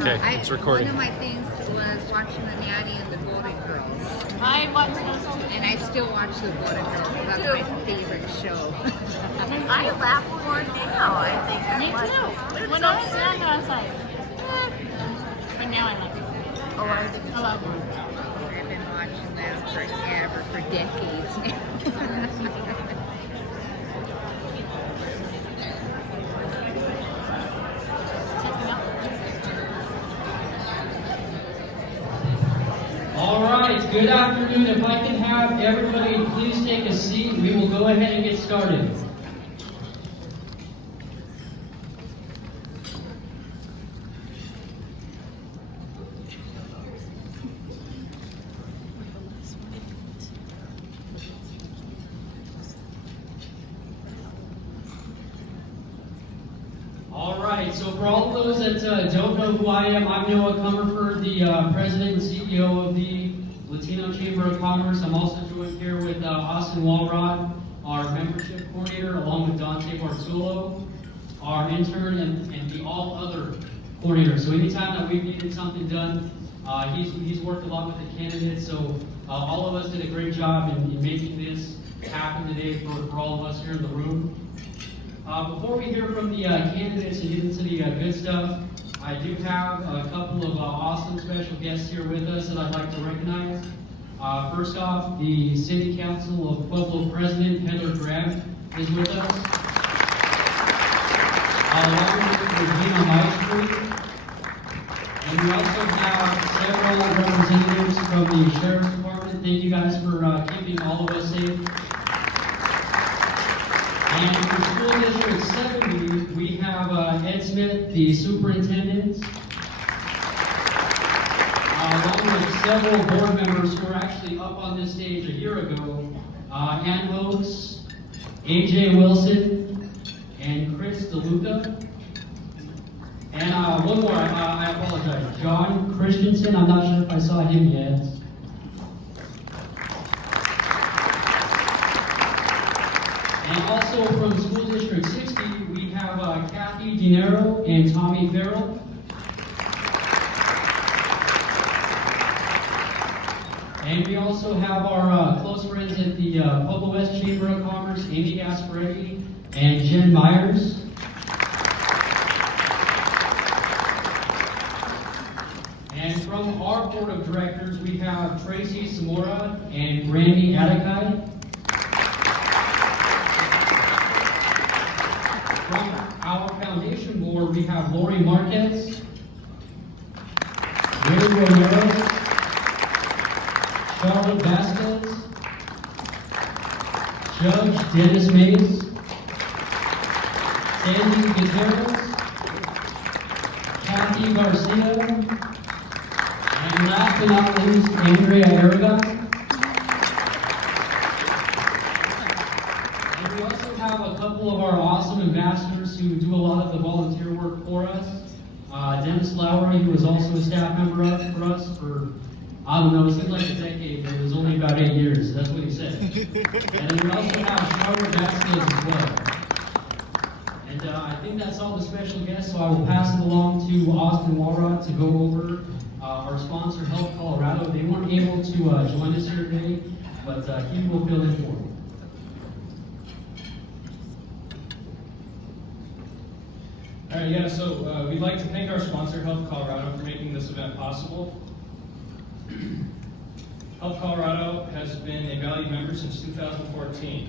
Okay, it's recording. One of my things was watching the Natty and the Golden Girls. I watched those too. And I still watch the Golden Girls. That's my favorite show. I laugh more now, I think. Me too. When I was young, I was like, but now I love it. Oh, I think I love it. I've been watching them forever, for decades now. All right, good afternoon. If I can have everybody please take a seat, we will go ahead and get started. All right, so for all of those that don't know who I am, I'm Noah Comerford, the President and CEO of the Latino Chamber of Commerce. I'm also joined here with Austin Walrod, our membership coordinator, along with Dante Bartulo, our intern, and the all other coordinator. So anytime that we've needed something done, he's worked a lot with the candidates. So all of us did a great job in making this happen today for all of us here in the room. Before we hear from the candidates and get into the good stuff, I do have a couple of awesome special guests here with us that I'd like to recognize. First off, the City Council of Pueblo President Heather Graham is with us. Along with Regina Maestri. And we also have several representatives from the Sheriff's Department. Thank you guys for keeping all of us safe. And for School District 70, we have Ed Smith, the superintendent, along with several board members who were actually up on this stage a year ago. Ann Wilkes, AJ Wilson, and Chris DeLuca. And one more, I apologize, John Christensen. I'm not sure if I saw him yet. And also from School District 60, we have Kathy DiNero and Tommy Farrell. And we also have our close friends at the Pueblo West Chamber of Commerce, Amy Gasparetti and Jen Myers. And from our board of directors, we have Tracy Samora and Randy Atakai. From our foundation board, we have Lori Marquez, Ray Romero, Charlotte Vasquez, Judge Dennis Mays, Sandy Gutierrez, Kathy Garcia, and last but not least, Andrea Aragon. And we also have a couple of our awesome ambassadors who do a lot of the volunteer work for us. Dennis Lowry, who is also a staff member for us for, I don't know, it seems like a decade, but it was only about 8 years. That's what he said. And then we also have Charlotte Vasquez as well. And I think that's all the special guests, so I will pass it along to Austin Walrod to go over our sponsor, Help Colorado. They weren't able to join us here today, but he will fill in for them. All right, yeah, so we'd like to thank our sponsor, Help Colorado, for making this event possible. Help Colorado has been a valued member since 2014.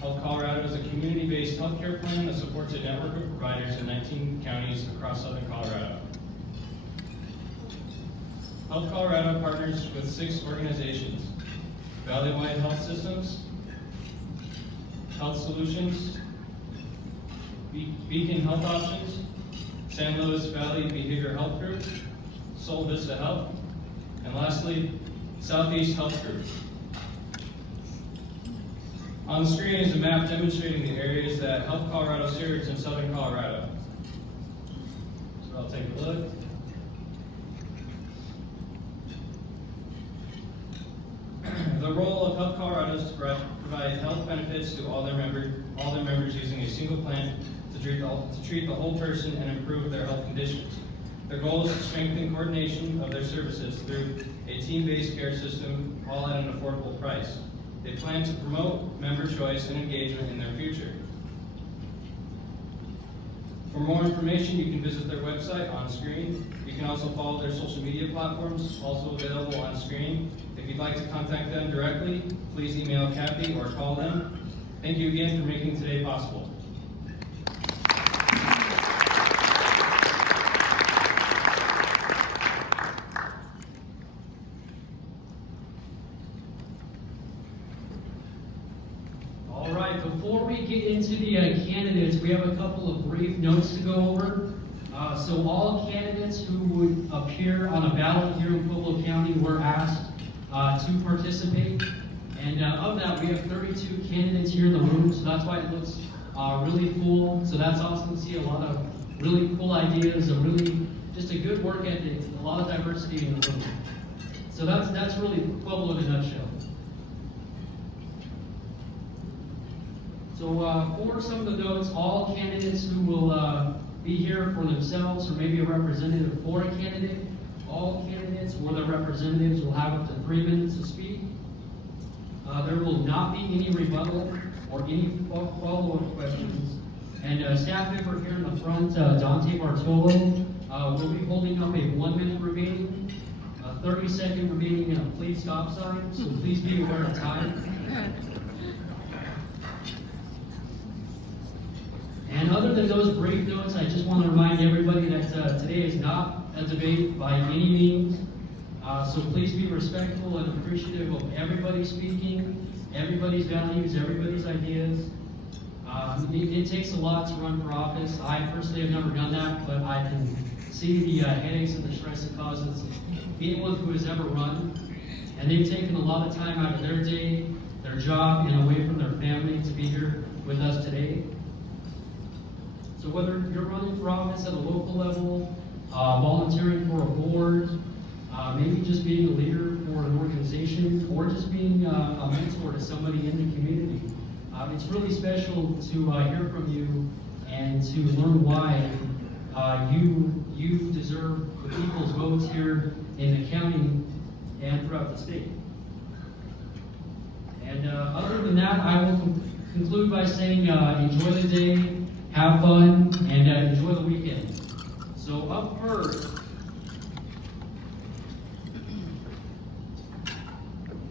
Help Colorado is a community-based healthcare plan that supports a network of providers in 19 counties across southern Colorado. Help Colorado partners with 6 organizations: Valley-Wide Health Systems, Health Solutions, Beacon Health Options, San Luis Valley Behavioral Health Group, Sol Vista Health, and lastly, Southeast Health Group. On the screen is a map demonstrating the areas that Help Colorado serves in southern Colorado. So I'll take a look. The role of Help Colorado is to provide health benefits to all their members using a single plan to treat the whole person and improve their health conditions. Their goal is to strengthen coordination of their services through a team-based care system, all at an affordable price. They plan to promote member choice and engagement in their future. For more information, you can visit their website on screen. You can also follow their social media platforms, also available on screen. If you'd like to contact them directly, please email Kathy or call them. Thank you again for making today possible. All right, before we get into the candidates, we have a couple of brief notes to go over. So all candidates who would appear on a ballot here in Pueblo County were asked to participate. And of that, we have 32 candidates here in the room, so that's why it looks really full. So that's awesome to see a lot of really cool ideas, just a good work ethic, a lot of diversity in the room. So that's really Pueblo in a nutshell. So for some of the notes, all candidates who will be here for themselves or maybe a representative for a candidate, all candidates or their representatives will have up to 3 minutes to speak. There will not be any rebuttal or any follow-up questions. And staff member here in the front, Dante Bartolo, will be holding up a 1 minute remaining, a 30-second remaining, and a please stop sign, so please be aware of time. And other than those brief notes, I just want to remind everybody that today is not a debate by any means. So please be respectful and appreciative of everybody speaking, everybody's values, everybody's ideas. It takes a lot to run for office. I personally have never done that, but I can see the headaches and the stress it causes anyone who has ever run. And they've taken a lot of time out of their day, their job, and away from their family to be here with us today. So whether you're running for office at a local level, volunteering for a board, maybe just being a leader for an organization, or just being a mentor to somebody in the community, it's really special to hear from you and to learn why you deserve the people's votes here in the county and throughout the state. And other than that, I will conclude by saying enjoy the day, have fun, and enjoy the weekend. So up first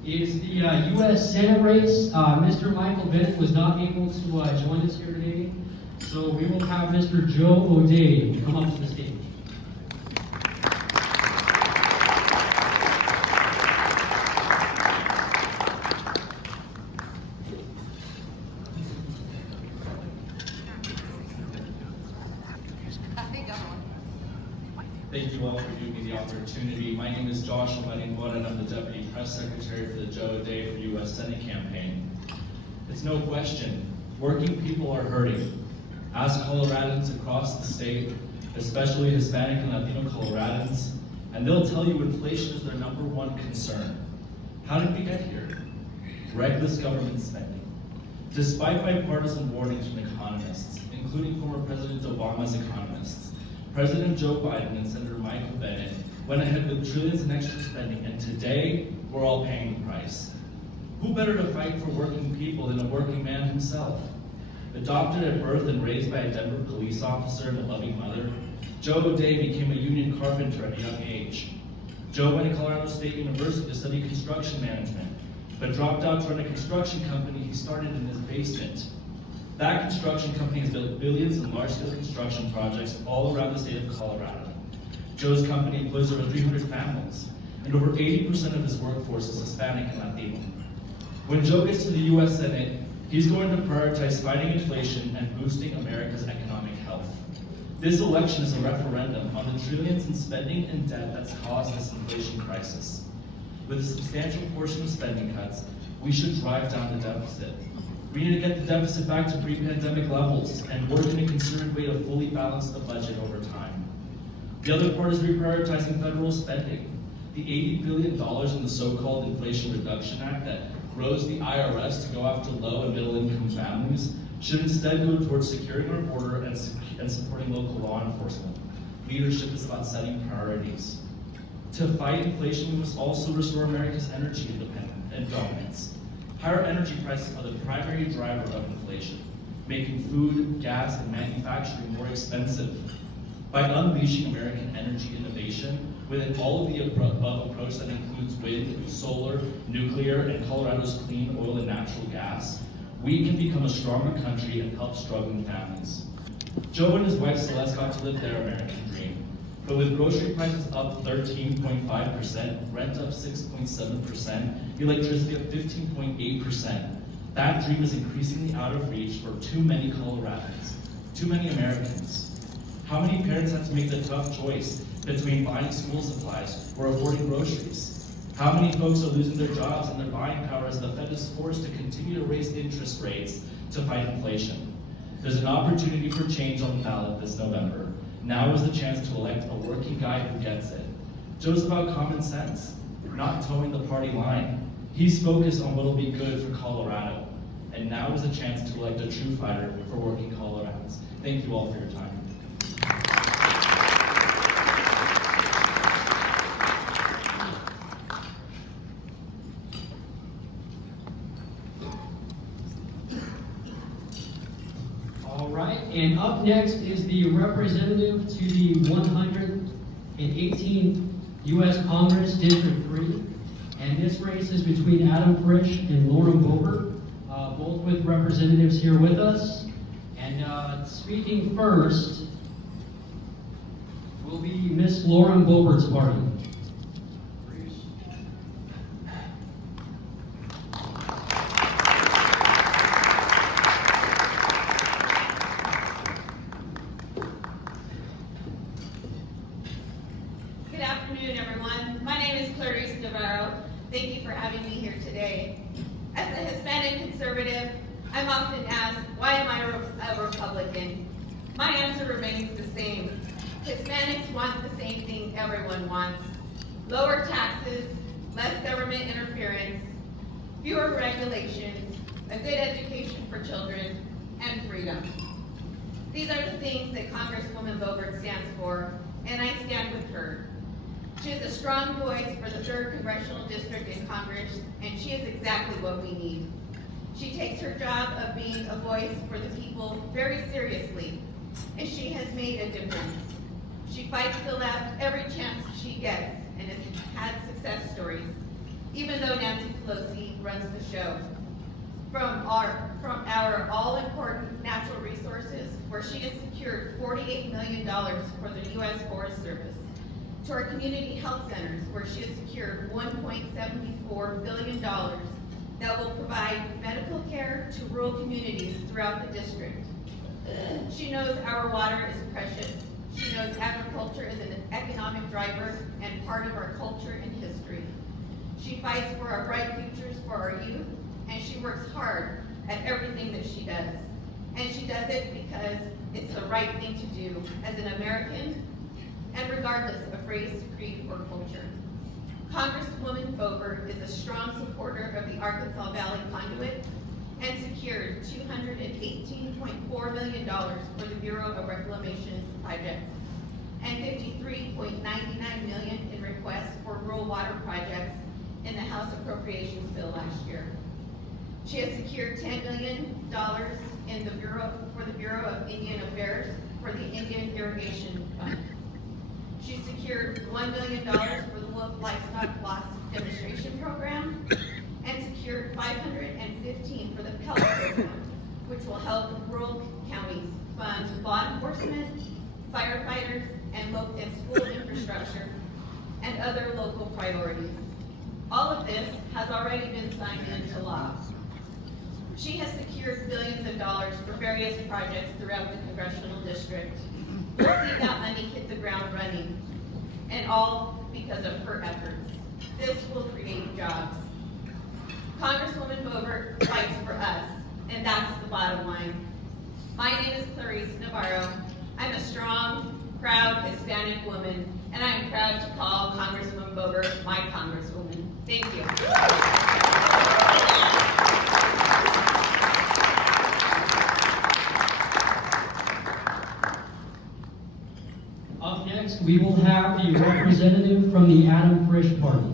is the U.S. Senate race. Mr. Michael Bennet was not able to join us here today, so we will have Mr. Joe O'Day come up to the stage. Thank you all for giving me the opportunity. My name is Joshua Marin-Mora, and I'm the Deputy Press Secretary for the Joe O'Day for U.S. Senate campaign. It's no question, working people are hurting. Ask Coloradans across the state, especially Hispanic and Latino Coloradans, and they'll tell you inflation is their #1 concern. How did we get here? Reckless government spending. Despite bipartisan warnings from economists, including former President Obama's economists, President Joe Biden and Senator Michael Bennet went ahead with trillions in extra spending, and today we're all paying the price. Who better to fight for working people than a working man himself? Adopted at birth and raised by a Denver police officer and a loving mother, Joe O'Day became a union carpenter at a young age. Joe went to Colorado State University to study construction management, but dropped out to run a construction company he started in his basement. That construction company has built billions in large-scale construction projects all around the state of Colorado. Joe's company employs over 300 families, and over 80% of his workforce is Hispanic and Latino. When Joe gets to the U.S. Senate, he's going to prioritize fighting inflation and boosting America's economic health. This election is a referendum on the trillions in spending and debt that's caused this inflation crisis. With a substantial portion of spending cuts, we should drive down the deficit. We need to get the deficit back to pre-pandemic levels and work in a concerted way to fully balance the budget over time. The other part is reprioritizing federal spending. The $80 billion in the so-called Inflation Reduction Act that grows the IRS to go after low and middle income families should instead go towards securing our border and supporting local law enforcement. Leadership is about setting priorities. To fight inflation, we must also restore America's energy independence. Higher energy prices are the primary driver of inflation, making food, gas, and manufacturing more expensive. By unleashing American energy innovation within all of the above approach that includes wind, solar, nuclear, and Colorado's clean oil and natural gas, we can become a stronger country and help struggling families. Joe and his wife Celeste got to live their American dream, but with grocery prices up 13.5%, rent up 6.7%, electricity up 15.8%, that dream is increasingly out of reach for too many Coloradans, too many Americans. How many parents have to make the tough choice between buying school supplies or affording groceries? How many folks are losing their jobs and their buying power as the Fed is forced to continue to raise interest rates to fight inflation? There's an opportunity for change on the ballot this November. Now is the chance to elect a working guy who gets it. Joe's about common sense, not towing the party line. He's focused on what will be good for Colorado. And now is the chance to elect a true fighter for working Coloradans. Thank you all for your time. All right, and up next is the representative to the 118th U.S. Congress, District 3. And this race is between Adam Frisch and Lauren Boebert, both with representatives here with us. And speaking first will be Miss Lauren Boebert's party. Good afternoon, everyone. My name is Clarice Navarro. Thank you for having me here today. As a Hispanic conservative, I'm often asked, why am I a Republican? My answer remains the same. Hispanics want the same thing everyone wants: lower taxes, less government interference, fewer regulations, a good education for children, and freedom. These are the things that Congresswoman Boebert stands for, and I stand with her. She is a strong voice for the 3rd Congressional District in Congress, and she is exactly what we need. She takes her job of being a voice for the people very seriously, and she has made a difference. She fights the left every chance she gets and has had success stories, even though Nancy Pelosi runs the show. From our all-important natural resources, where she has secured $48 million for the U.S. Forest Service, to our community health centers, where she has secured $1.74 billion that will provide medical care to rural communities throughout the district. She knows our water is precious. She knows agriculture is an economic driver and part of our culture and history. She fights for our bright futures for our youth, and she works hard at everything that she does. And she does it because it's the right thing to do as an American, and regardless of race, creed, or culture. Congresswoman Boebert is a strong supporter of the Arkansas Valley Conduit and secured $218.4 million for the Bureau of Reclamation projects and $53.99 million in requests for rural water projects in the House Appropriations Bill last year. She has secured $10 million in the for the Bureau of Indian Affairs for the Indian Irrigation Fund. She secured $1 million for the Wolf Livestock Loss Demonstration Program and secured $515 for the PELT program, which will help rural counties fund law enforcement, firefighters, and school infrastructure, and other local priorities. All of this has already been signed into law. She has secured billions of dollars for various projects throughout the congressional district. We'll see that money hit the ground running, and all because of her efforts. This will create jobs. Congresswoman Boebert fights for us, and that's the bottom line. My name is Clarice Navarro. I'm a strong, proud Hispanic woman, and I am proud to call Congresswoman Boebert my Congresswoman. Thank you. Up next we will have the representative from the Adam Frisch party.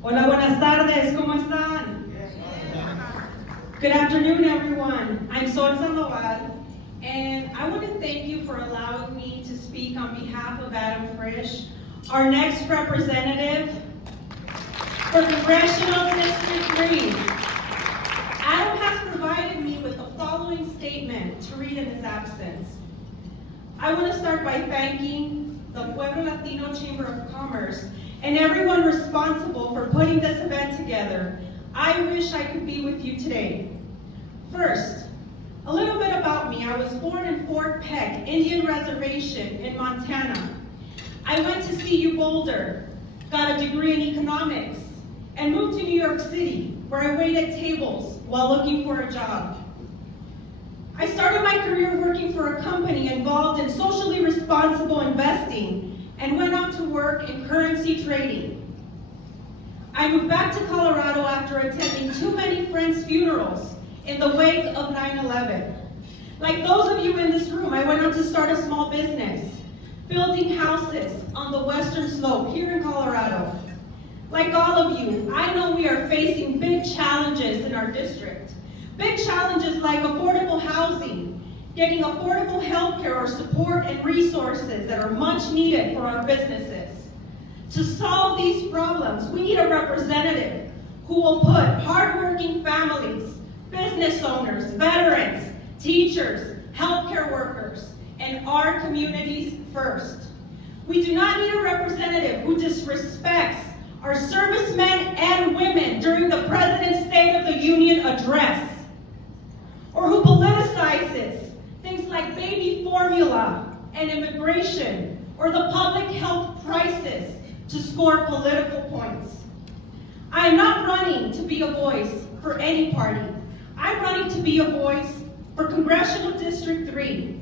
Hola, buenas tardes, ¿cómo están? Good afternoon, everyone. I'm Sandoval, and I want to thank you for allowing me to speak on behalf of Adam Frisch, our next representative for Congressional District 3. Adam has provided me with the following statement to read in his absence. I want to start by thanking the Pueblo Latino Chamber of Commerce and everyone responsible for putting this event together. I wish I could be with you today. First, a little bit about me. I was born in Fort Peck, Indian Reservation in Montana. I went to CU Boulder, got a degree in economics, and moved to New York City, where I waited tables while looking for a job. I started my career working for a company involved in socially responsible investing and went on to work in currency trading. I moved back to Colorado after attending too many friends' funerals in the wake of 9/11. Like those of you in this room, I went on to start a small business, building houses on the western slope here in Colorado. Like all of you, I know we are facing big challenges in our district. Big challenges like affordable housing, getting affordable health care or support and resources that are much needed for our businesses. To solve these problems, we need a representative who will put hardworking families, business owners, veterans, teachers, healthcare workers, and our communities first. We do not need a representative who disrespects our servicemen and women during the President's State of the Union address, or who politicizes things like baby formula and immigration, or the public health crisis to score political points. I am not running to be a voice for any party. I'm running to be a voice for Congressional District 3,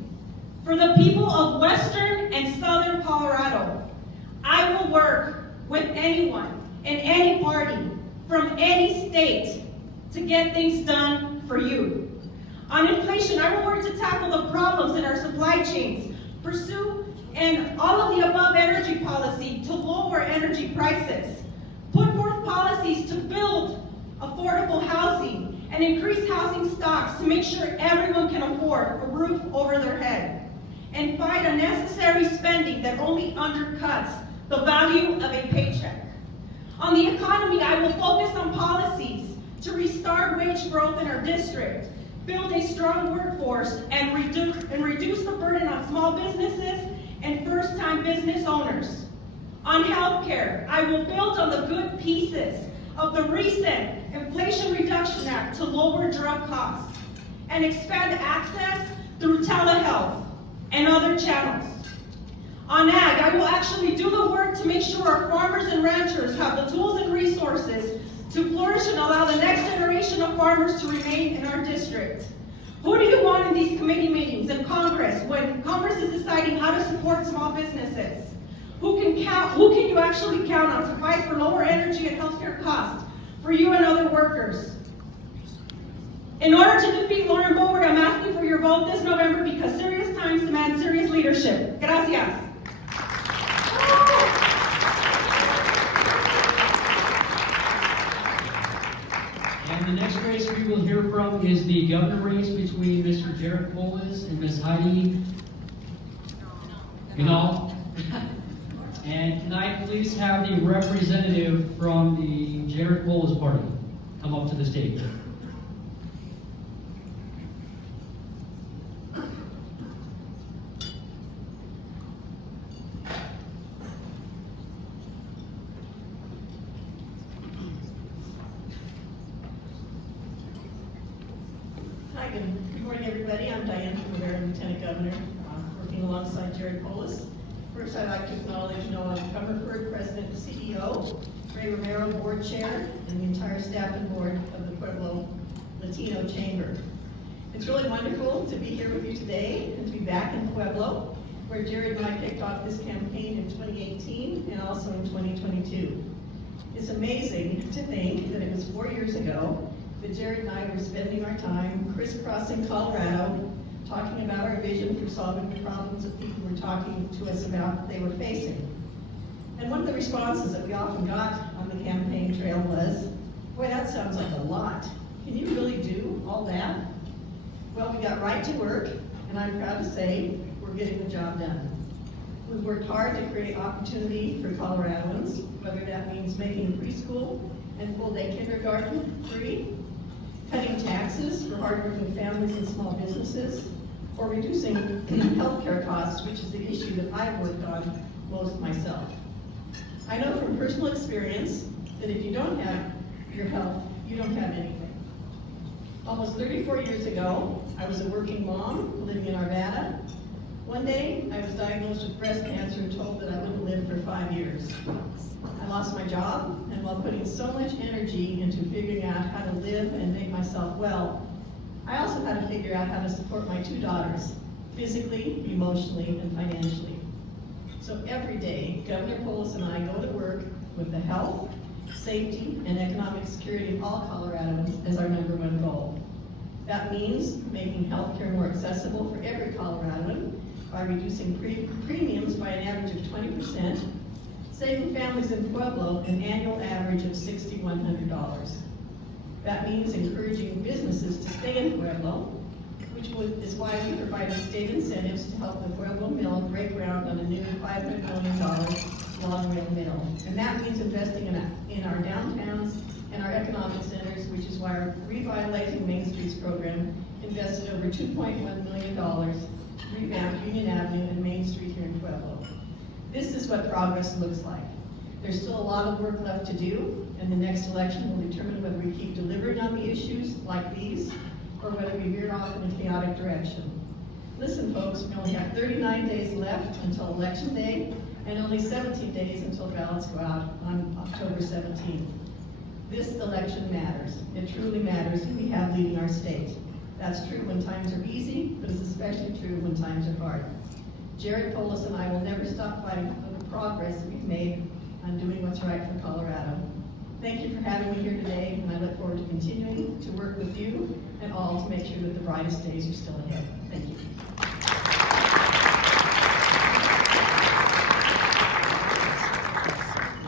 for the people of Western and Southern Colorado. I will work with anyone in any party from any state to get things done for you. On inflation, I will work to tackle the problems in our supply chains, pursue and all of the above energy policy to lower energy prices, put forth policies to build affordable housing and increase housing stocks to make sure everyone can afford a roof over their head, and fight unnecessary spending that only undercuts the value of a paycheck. On the economy, I will focus on policies to restart wage growth in our district, build a strong workforce, and reduce the burden on small businesses and first-time business owners. On healthcare, I will build on the good pieces of the recent Inflation Reduction Act to lower drug costs and expand access through telehealth and other channels. On ag, I will actually do the work to make sure our farmers and ranchers have the tools and resources to flourish and allow the next generation of farmers to remain in our district. Who do you want in these committee meetings in Congress when Congress is deciding how to support small businesses? Who can you actually count on to fight for lower energy and healthcare costs for you and other workers? In order to defeat Lauren Boebert, I'm asking for your vote this November because serious times demand serious leadership. Gracias. And the next race we will hear from is the governor race between Mr. Jared Polis and Ms. Heidi Ganal. And can I please have the representative from the Jared Polis party come up to the stage? Hi, good morning, everybody. I'm Diane Boebert, Lieutenant Governor, working alongside Jared Polis. First, I'd like to acknowledge Noah Comerford, President and CEO, Ray Romero, Board Chair, and the entire staff and board of the Pueblo Latino Chamber. It's really wonderful to be here with you today and to be back in Pueblo, where Jared and I kicked off this campaign in 2018 and also in 2022. It's amazing to think that it was 4 years ago that Jared and I were spending our time crisscrossing Colorado, talking about our vision for solving the problems that people were talking to us about they were facing. And one of the responses that we often got on the campaign trail was, boy, that sounds like a lot. Can you really do all that? Well, we got right to work, and I'm proud to say we're getting the job done. We've worked hard to create opportunity for Coloradoans, whether that means making preschool and full-day kindergarten free, cutting taxes for hardworking families and small businesses, or reducing healthcare costs, which is the issue that I've worked on most myself. I know from personal experience that if you don't have your health, you don't have anything. Almost 34 years ago, I was a working mom living in Arvada. One day, I was diagnosed with breast cancer and told that I wouldn't live for 5 years. I lost my job, and while putting so much energy into figuring out how to live and make myself well, I also had to figure out how to support my 2 daughters, physically, emotionally, and financially. So every day, Governor Polis and I go to work with the health, safety, and economic security of all Coloradans as our #1 goal. That means making healthcare more accessible for every Coloradoan by reducing premiums by an average of 20%, saving families in Pueblo an annual average of $6,100. That means encouraging businesses to stay in Pueblo, which is why we provided state incentives to help the Pueblo Mill break ground on a new $500 million long rail mill. And that means investing in our downtowns and our economic centers, which is why our Revitalizing Main Streets program invested over $2.1 million to revamp Union Avenue and Main Street here in Pueblo. This is what progress looks like. There's still a lot of work left to do, and the next election will determine whether we keep delivering on the issues like these, or whether we veer off in a chaotic direction. Listen, folks, we only have 39 days left until Election Day, and only 17 days until ballots go out on October 17th. This election matters. It truly matters who we have leading our state. That's true when times are easy, but it's especially true when times are hard. Jared Polis and I will never stop fighting for the progress we've made on doing what's right for Colorado. Thank you for having me here today, and I look forward to continuing to work with you and all to make sure that the brightest days are still ahead. Thank you.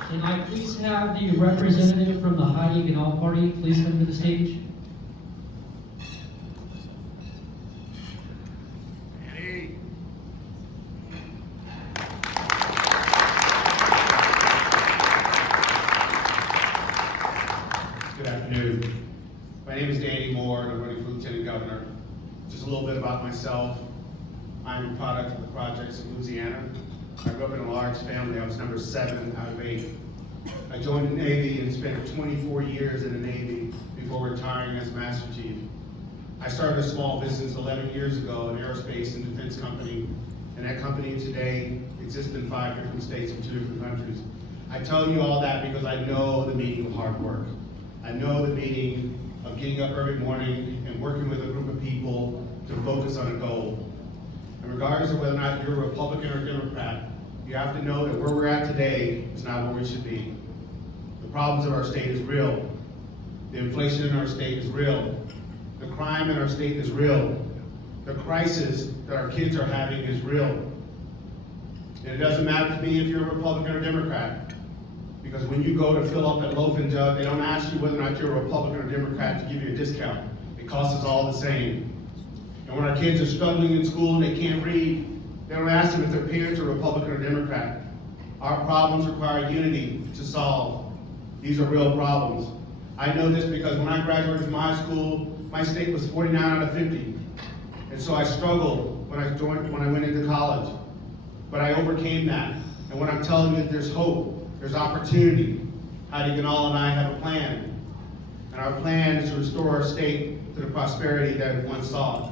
Can I please have the representative from the Heidi Ganal Party please come to the stage? Good afternoon. My name is Danny Moore, and I'm running for Lieutenant Governor. Just a little bit about myself. I'm a product of the projects in Louisiana. I grew up in a large family. I was number 7 out of 8. I joined the Navy and spent 24 years in the Navy before retiring as Master Chief. I started a small business 11 years ago, an aerospace and defense company, and that company today exists in 5 different states and 2 different countries. I tell you all that because I know the meaning of hard work. I know the meaning of getting up every morning and working with a group of people to focus on a goal. And regardless of whether or not you're a Republican or Democrat, you have to know that where we're at today is not where we should be. The problems of our state is real. The inflation in our state is real. The crime in our state is real. The crisis that our kids are having is real. And it doesn't matter to me if you're a Republican or Democrat, because when you go to fill up that loaf and jug, they don't ask you whether or not you're a Republican or Democrat to give you a discount. It costs us all the same. And when our kids are struggling in school and they can't read, they don't ask them if their parents are Republican or Democrat. Our problems require unity to solve. These are real problems. I know this because when I graduated from high school, my state was 49 out of 50. And so I struggled when I went into college. But I overcame that. And what I'm telling you is there's hope, there's opportunity. Heidi Ganal and I have a plan. And our plan is to restore our state to the prosperity that it once saw.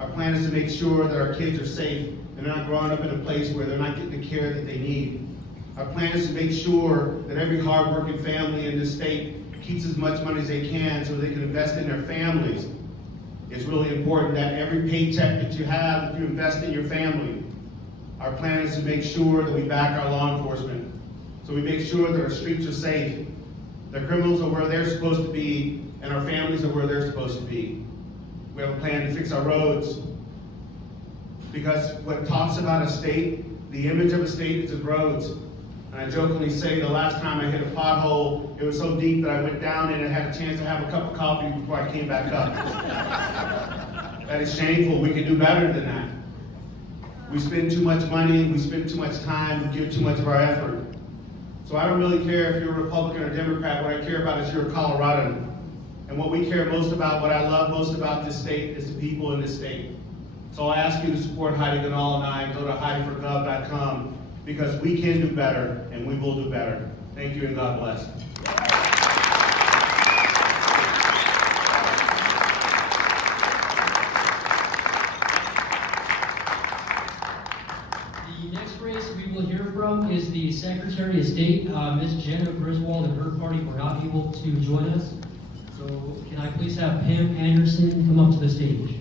Our plan is to make sure that our kids are safe and they're not growing up in a place where they're not getting the care that they need. Our plan is to make sure that every hardworking family in this state keeps as much money as they can so they can invest in their families. It's really important that every paycheck that you have, that you invest in your family. Our plan is to make sure that we back our law enforcement. So we make sure that our streets are safe, the criminals are where they're supposed to be, and our families are where they're supposed to be. We have a plan to fix our roads. Because what talks about a state, the image of a state is its roads. And I jokingly say the last time I hit a pothole, it was so deep that I went down and I had a chance to have a cup of coffee before I came back up. That is shameful. We can do better than that. We spend too much money, we spend too much time, we give too much of our effort. So I don't really care if you're a Republican or Democrat. What I care about is you're a Coloradan. And what we care most about, what I love most about this state is the people in this state. So I ask you to support Heidi Ganal and I, go to HeidiForGov.com, because we can do better and we will do better. Thank you and God bless. The next race we will hear from is the Secretary of State, Ms. Jenna Griswold, and her party were not able to join us. So can I please have Pam Anderson come up to the stage?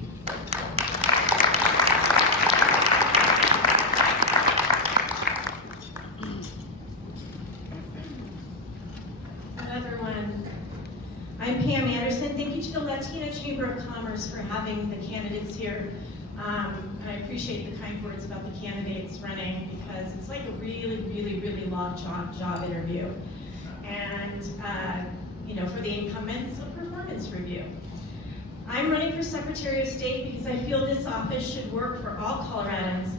Hello everyone. I'm Pam Anderson. Thank you to the Latino Chamber of Commerce for having the candidates here. And I appreciate the kind words about the candidates running, because it's like a really long job interview. And for the incumbents, a performance review. I'm running for Secretary of State because I feel this office should work for all Coloradans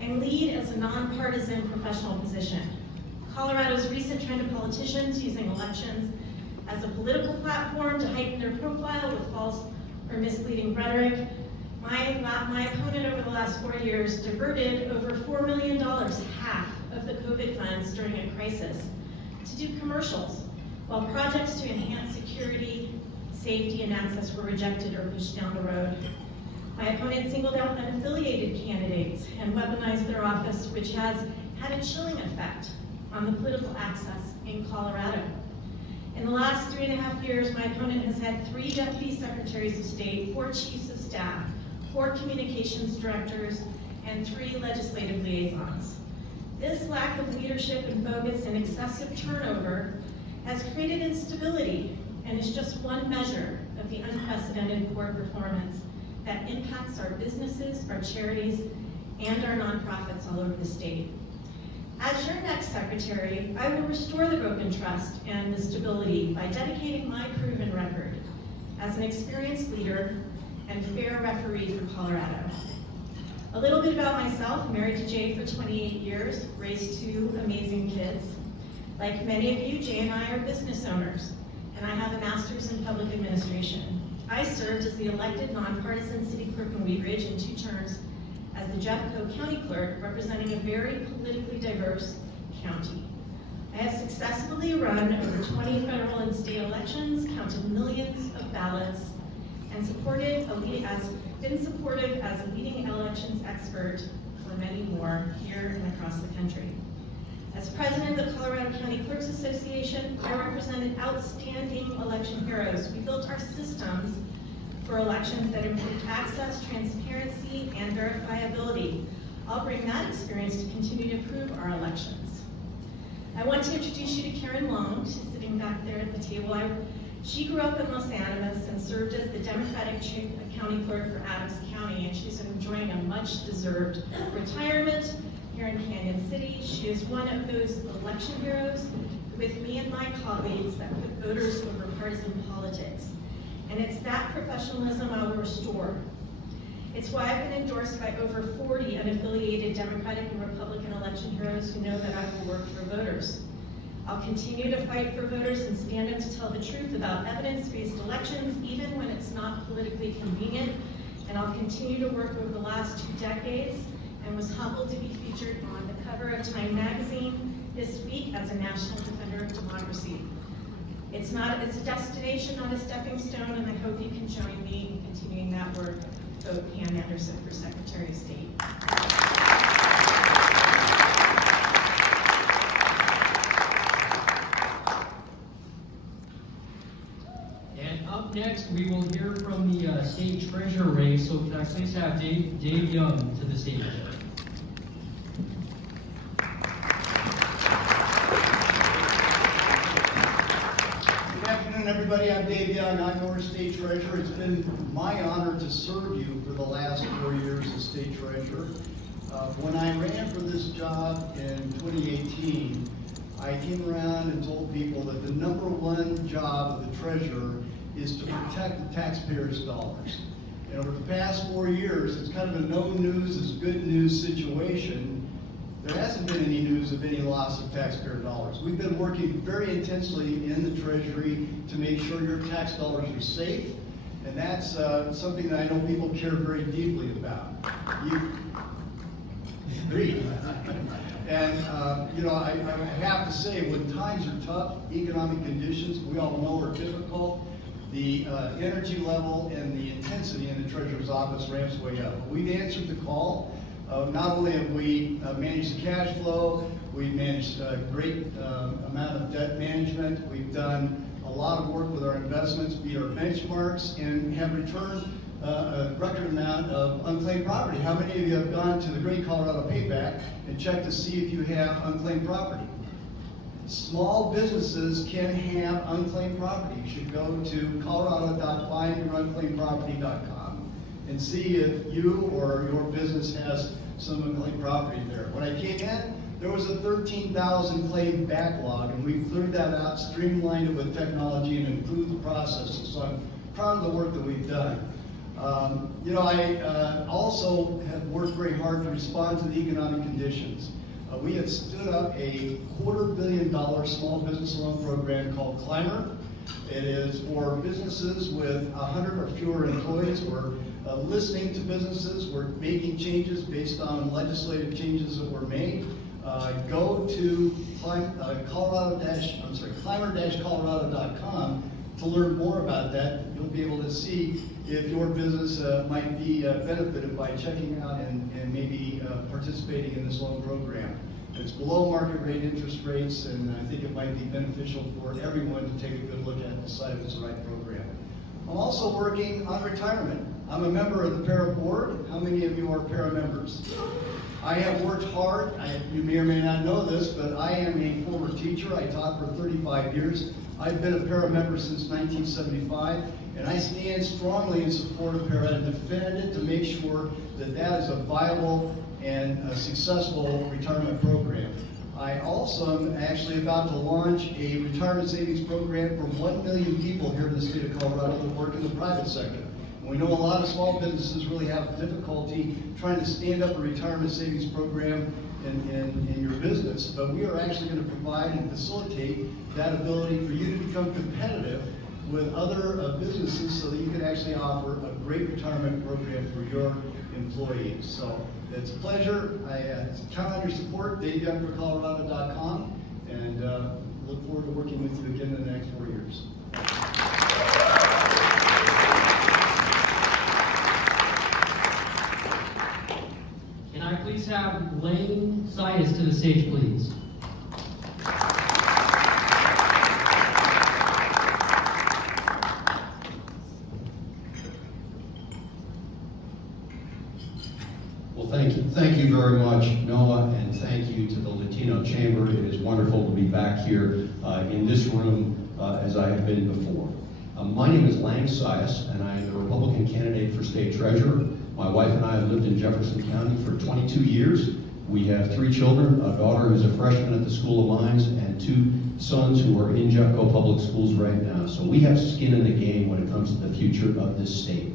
and lead as a nonpartisan professional position. Colorado's recent trend of politicians using elections as a political platform to heighten their profile with false or misleading rhetoric. My opponent over the last 4 years diverted over $4 million, half of the COVID funds during a crisis, to do commercials, while projects to enhance security, safety, and access were rejected or pushed down the road. My opponent singled out unaffiliated candidates and weaponized their office, which has had a chilling effect on the political access in Colorado. In the last 3.5 years, my opponent has had 3 deputy secretaries of state, 4 chiefs of staff, 4 communications directors, and 3 legislative liaisons. This lack of leadership and focus and excessive turnover has created instability and is just one measure of the unprecedented poor performance that impacts our businesses, our charities, and our nonprofits all over the state. As your next secretary, I will restore the broken trust and the stability by dedicating my proven record as an experienced leader and fair referee for Colorado. A little bit about myself: married to Jay for 28 years, raised 2 amazing kids. Like many of you, Jay and I are business owners, and I have a master's in public administration. I served as the elected nonpartisan city clerk in Wheat Ridge in 2 terms as the Jeffco County Clerk, representing a very politically diverse county. I have successfully run over 20 federal and state elections, counted millions of ballots, and been supportive as a leading elections expert for many more here and across the country. As president of the Colorado County Clerks Association, I represented outstanding election heroes. We built our systems for elections that improved access, transparency, and verifiability. I'll bring that experience to continue to improve our elections. I want to introduce you to Karen Long. She's sitting back there at the table. She grew up in Los Animas and served as the Democratic County Clerk for Adams County, and she's enjoying a much-deserved retirement here in Canyon City. She is one of those election heroes with me and my colleagues that put voters over partisan politics. And it's that professionalism I will restore. It's why I've been endorsed by over 40 unaffiliated Democratic and Republican election heroes who know that I will work for voters. I'll continue to fight for voters and stand up to tell the truth about evidence-based elections, even when it's not politically convenient. And I'll continue to work over the last 2 decades, and was humbled to be featured on the cover of Time magazine this week as a National Defender of Democracy. It's a destination, not a stepping stone, and I hope you can join me in continuing that work. Vote Pam Anderson for Secretary of State. And up next, we will hear from the state treasurer race, so can I please have Dave Young to the stage? Good afternoon, everybody. I'm Dave Young. I'm your state treasurer. It's been my honor to serve you for the last 4 years as state treasurer. When I ran for this job in 2018, I came around and told people that the #1 job of the treasurer is to protect the taxpayers' dollars. And over the past 4 years, it's kind of a no news is good news situation. There hasn't been any news of any loss of taxpayer dollars. We've been working very intensely in the Treasury to make sure your tax dollars are safe, and that's something that I know people care very deeply about. And I have to say, when times are tough, economic conditions we all know are difficult, the energy level and the intensity in the Treasurer's office ramps way up. We've answered the call. Not only have we managed the cash flow, we've managed a great amount of debt management, we've done a lot of work with our investments, beat our benchmarks, and have returned a record amount of unclaimed property. How many of you have gone to the Great Colorado Payback and checked to see if you have unclaimed property? Small businesses can have unclaimed property. You should go to colorado.findyourunclaimedproperty.com and see if you or your business has some unclaimed property there. When I came in, there was a 13,000 claim backlog, and we've cleared that out, streamlined it with technology, and improved the processes. So I'm proud of the work that we've done. I also have worked very hard to respond to the economic conditions. We have stood up a $250 million small business loan program called Climber. It is for businesses with 100 or fewer employees. We're listening to businesses. We're making changes based on legislative changes that were made. Go to climber-colorado.com to learn more about that. You'll be able to see if your business might be benefited by checking out and maybe participating in this loan program. It's below market rate interest rates, and I think it might be beneficial for everyone to take a good look at and decide if it's the right program. I'm also working on retirement. I'm a member of the para board. How many of you are para members? I have worked hard. You may or may not know this, but I am a former teacher. I taught for 35 years. I've been a para member since 1975, and I stand strongly in support of para and defend it to make sure that that is a viable and a successful retirement program. I also am actually about to launch a retirement savings program for 1 million people here in the state of Colorado that work in the private sector. And we know a lot of small businesses really have difficulty trying to stand up a retirement savings program in your business, but we are actually going to provide and facilitate that ability for you to become competitive with other businesses so that you can actually offer a great retirement program for your employees. So it's a pleasure. I count on your support, DaveYoungForColorado.com, and look forward to working with you again in the next 4 years. Can I please have Lane Zayas to the stage, please? Well, thank you very much, Noah, and thank you to the Latino Chamber. It is wonderful to be back here in this room as I have been before. My name is Lane Zayas, and I am the Republican candidate for state treasurer. My wife and I have lived in Jefferson County for 22 years. We have 3 children, a daughter who's a freshman at the School of Mines, and 2 sons who are in Jeffco Public Schools right now. So we have skin in the game when it comes to the future of this state.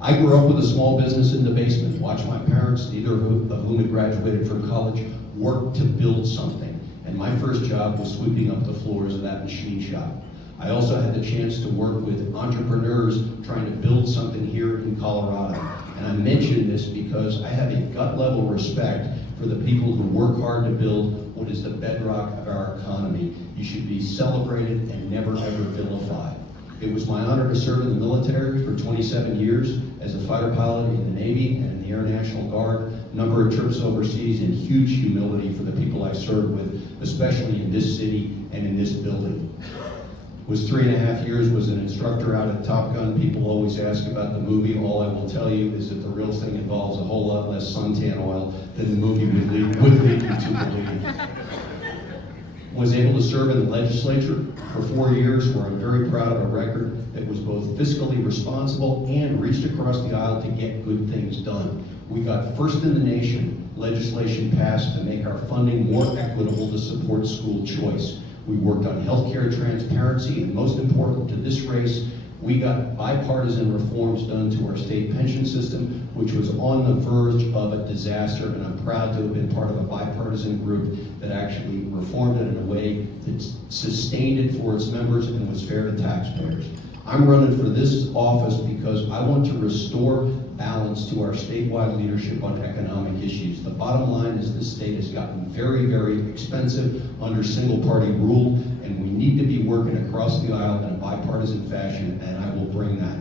I grew up with a small business in the basement, watched my parents, neither of whom had graduated from college, work to build something. And my first job was sweeping up the floors of that machine shop. I also had the chance to work with entrepreneurs trying to build something here in Colorado. And I mention this because I have a gut level respect for the people who work hard to build what is the bedrock of our economy. You should be celebrated and never ever vilified. It was my honor to serve in the military for 27 years as a fighter pilot in the Navy and in the Air National Guard, a number of trips overseas, and huge humility for the people I served with, especially in this city and in this building. Was 3.5 years, was an instructor out at Top Gun. People always ask about the movie. All I will tell you is that the real thing involves a whole lot less suntan oil than the movie would lead you to believe. Was able to serve in the legislature for 4 years, where I'm very proud of a record that was both fiscally responsible and reached across the aisle to get good things done. We got first in the nation legislation passed to make our funding more equitable to support school choice. We worked on healthcare transparency, and most important to this race, we got bipartisan reforms done to our state pension system, which was on the verge of a disaster, and I'm proud to have been part of a bipartisan group that actually reformed it in a way that sustained it for its members and was fair to taxpayers. I'm running for this office because I want to restore balance to our statewide leadership on economic issues. The bottom line is this state has gotten very, very expensive under single-party rule, and we need to be working across the aisle in a bipartisan fashion, and I will bring that.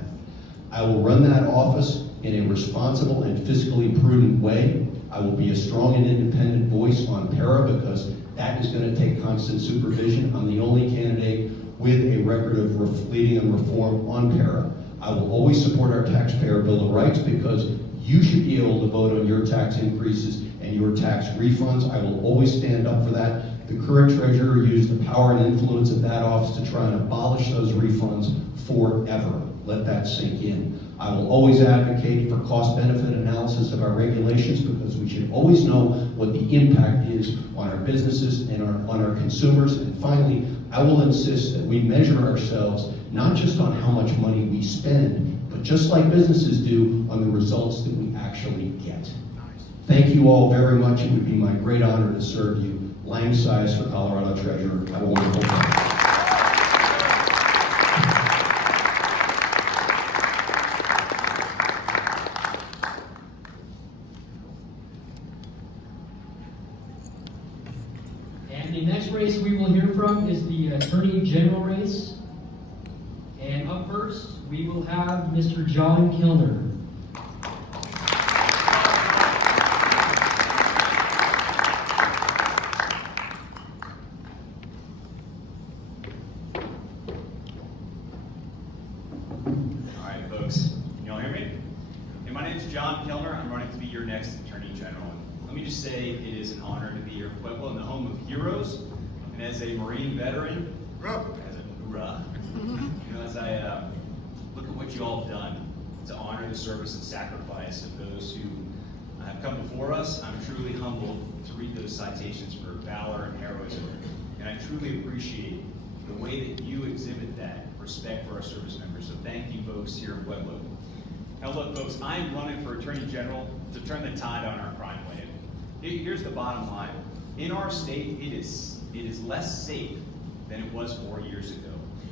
I will run that office in a responsible and fiscally prudent way. I will be a strong and independent voice on para, because that is going to take constant supervision. I'm the only candidate with a record of leading and reform on para. I will always support our taxpayer Bill of Rights, because you should be able to vote on your tax increases and your tax refunds. I will always stand up for that. The current treasurer used the power and influence of that office to try and abolish those refunds forever. Let that sink in. I will always advocate for cost-benefit analysis of our regulations, because we should always know what the impact is on our businesses and on our consumers. And finally, I will insist that we measure ourselves not just on how much money we spend, but just like businesses do, on the results that we actually get. Thank you all very much. It would be my great honor to serve you. Lang Size for Colorado Treasurer. Have a wonderful day. And the next race we will hear from is the Attorney General race. And up first, we will have Mr. John Kilner. All right, folks, can y'all hear me? Hey, my name is John Kilner. I'm running to be your next Attorney General. Let me just say it is an honor to be here in Pueblo, in the home of heroes, and as a Marine veteran, as I look at what you all have done to honor the service and sacrifice of those who have come before us, I'm truly humbled to read those citations for valor and heroism, and I truly appreciate the way that you exhibit that respect for our service members. So thank you, folks here in Pueblo. Now look, folks, I am running for Attorney General to turn the tide on our crime wave. Here's the bottom line. In our state, it is less safe than it was 4 years ago.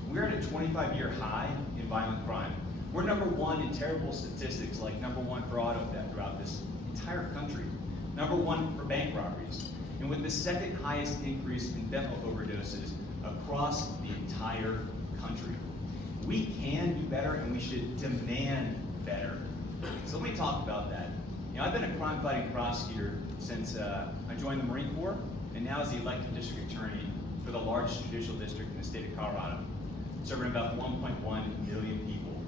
We're at a 25-year high in violent crime. We're number one in terrible statistics, like number one for auto theft throughout this entire country, number one for bank robberies, and with the second highest increase in fentanyl overdoses across the entire country. We can do better, and we should demand better. So let me talk about that. You know, I've been a crime-fighting prosecutor since I joined the Marine Corps, and now as the elected district attorney for the largest judicial district in the state of Colorado, serving about 1.1 million people.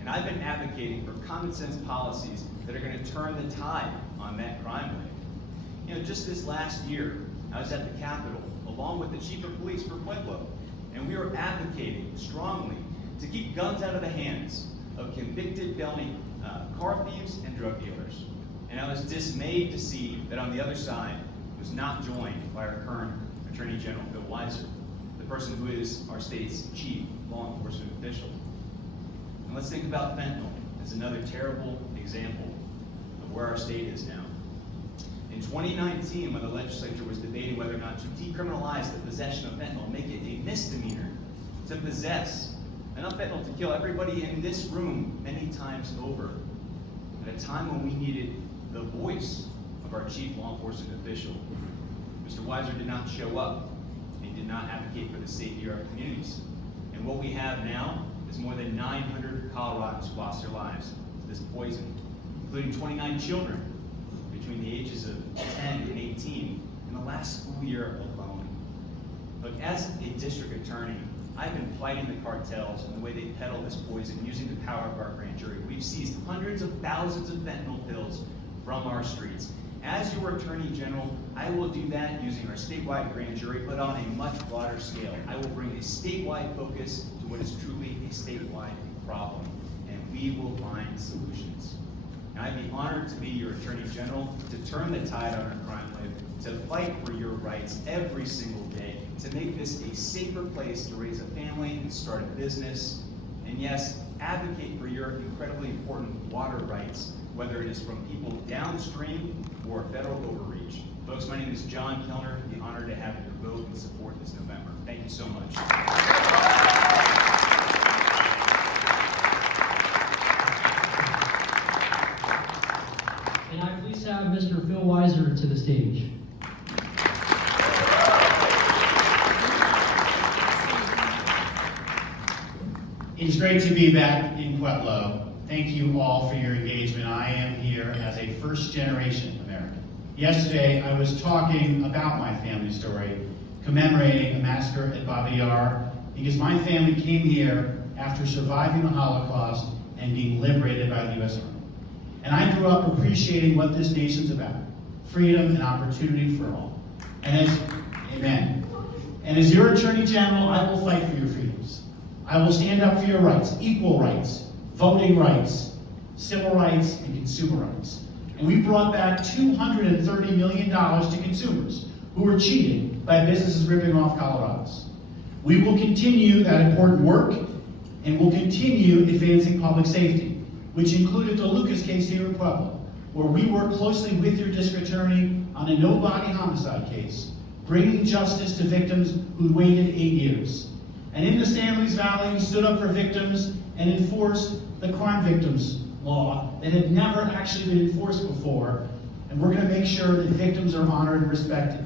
And I've been advocating for common sense policies that are going to turn the tide on that crime wave. You know, just this last year, I was at the Capitol, along with the Chief of Police for Pueblo, and we were advocating strongly to keep guns out of the hands of convicted felony car thieves and drug dealers. And I was dismayed to see that on the other side was not joined by our current Attorney General, Bill Weiser, the person who is our state's chief law enforcement official. And let's think about fentanyl as another terrible example of where our state is now. In 2019, when the legislature was debating whether or not to decriminalize the possession of fentanyl, make it a misdemeanor to possess enough fentanyl to kill everybody in this room many times over, at a time when we needed the voice of our chief law enforcement official, Mr. Weiser did not show up. He did not advocate for the safety of our communities. And what we have now is more than 900 Coloradans who lost their lives to this poison, including 29 children between the ages of 10 and 18 in the last school year alone. Look, as a district attorney, I've been fighting the cartels and the way they peddle this poison using the power of our grand jury. We've seized hundreds of thousands of fentanyl pills from our streets. As your Attorney General, I will do that using our statewide grand jury, but on a much broader scale. I will bring a statewide focus to what is truly a statewide problem, and we will find solutions. And I'd be honored to be your Attorney General, to turn the tide on our crime wave, to fight for your rights every single day, to make this a safer place to raise a family and start a business, and yes, advocate for your incredibly important water rights, whether it is from people downstream or federal overreach. Folks, my name is John Kellner. I'd be honored to have your vote and support this November. Thank you so much. Can I please have Mr. Phil Weiser to the stage? It's great to be back in Pueblo. Thank you all for your engagement. I am here as a first-generation American. Yesterday, I was talking about my family story, commemorating a massacre at Boebert, because my family came here after surviving the Holocaust and being liberated by the U.S. Army. And I grew up appreciating what this nation's about, freedom and opportunity for all. Amen. And as your Attorney General, I will fight for your freedoms. I will stand up for your rights, equal rights, voting rights, civil rights, and consumer rights. And we brought back $230 million to consumers who were cheated by businesses ripping off Colorados. We will continue that important work, and we'll continue advancing public safety, which included the Lucas case here in Pueblo, where we worked closely with your district attorney on a no-body homicide case, bringing justice to victims who waited 8 years. And in the San Luis Valley, we stood up for victims and enforced the crime victims law that had never actually been enforced before, and we're going to make sure that victims are honored and respected.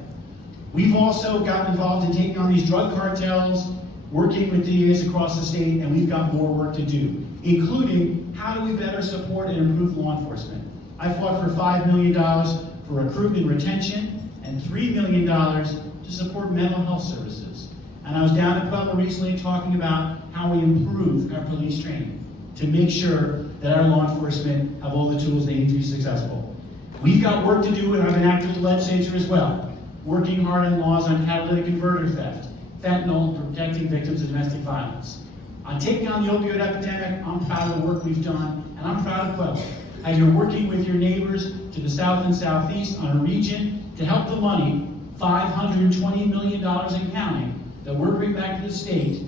We've also gotten involved in taking on these drug cartels, working with DAs across the state, and we've got more work to do, including how do we better support and improve law enforcement. I fought for $5 million for recruitment and retention and $3 million to support mental health services. And I was down in Pueblo recently talking about how we improve our police training to make sure that our law enforcement have all the tools they need to be successful. We've got work to do, and I've been active in the legislature as well, working hard on laws on catalytic converter theft, fentanyl, protecting victims of domestic violence. On taking on the opioid epidemic, I'm proud of the work we've done, and I'm proud of Pueblo. As you're working with your neighbors to the south and southeast on a region to help the money, $520 million in counting, that we're bringing back to the state,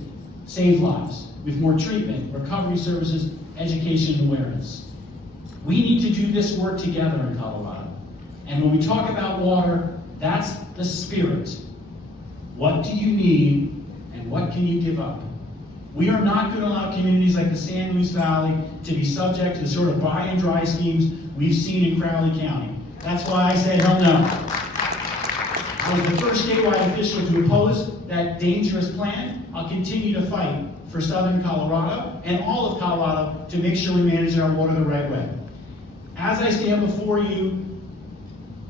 save lives with more treatment, recovery services, education, and awareness. We need to do this work together in Colorado. And when we talk about water, that's the spirit. What do you need, and what can you give up? We are not going to allow communities like the San Luis Valley to be subject to the sort of buy and dry schemes we've seen in Crowley County. That's why I say hell no. I was the first statewide official to oppose that dangerous plan. I'll continue to fight for Southern Colorado and all of Colorado to make sure we manage our water the right way. As I stand before you,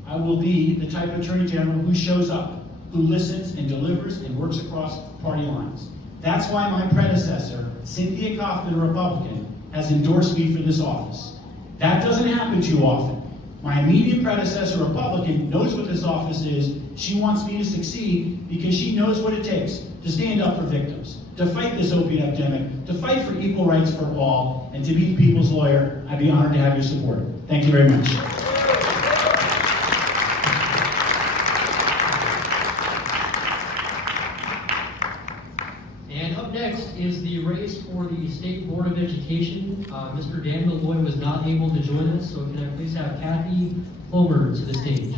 I will be the type of Attorney General who shows up, who listens and delivers and works across party lines. That's why my predecessor, Cynthia Kaufman, a Republican, has endorsed me for this office. That doesn't happen too often. My immediate predecessor, Republican, knows what this office is. She wants me to succeed because she knows what it takes to stand up for victims, to fight this opiate epidemic, to fight for equal rights for all, and to be the people's lawyer. I'd be honored to have your support. Thank you very much. And up next is the race for the State Board of Education. Mr. Dan Malloy was not able to join us, so can I please have Kathy Boebert to the stage.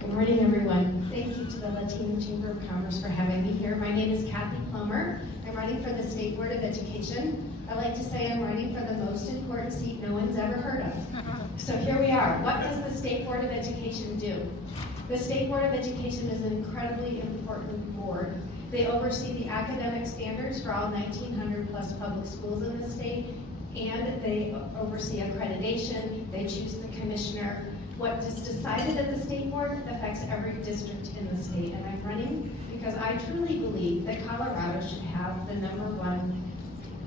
Good morning, everyone. Thank you to the Latino Chamber of Commerce for having me here. My name is Kathy Plummer. I'm running for the State Board of Education. I like to say I'm running for the most important seat no one's ever heard of. So here we are. What does the State Board of Education do? The State Board of Education is an incredibly important board. They oversee the academic standards for all 1,900 plus public schools in the state, and they oversee accreditation, they choose the commissioner. What is decided at the state board affects every district in the state, and I'm running because I truly believe that Colorado should have the #1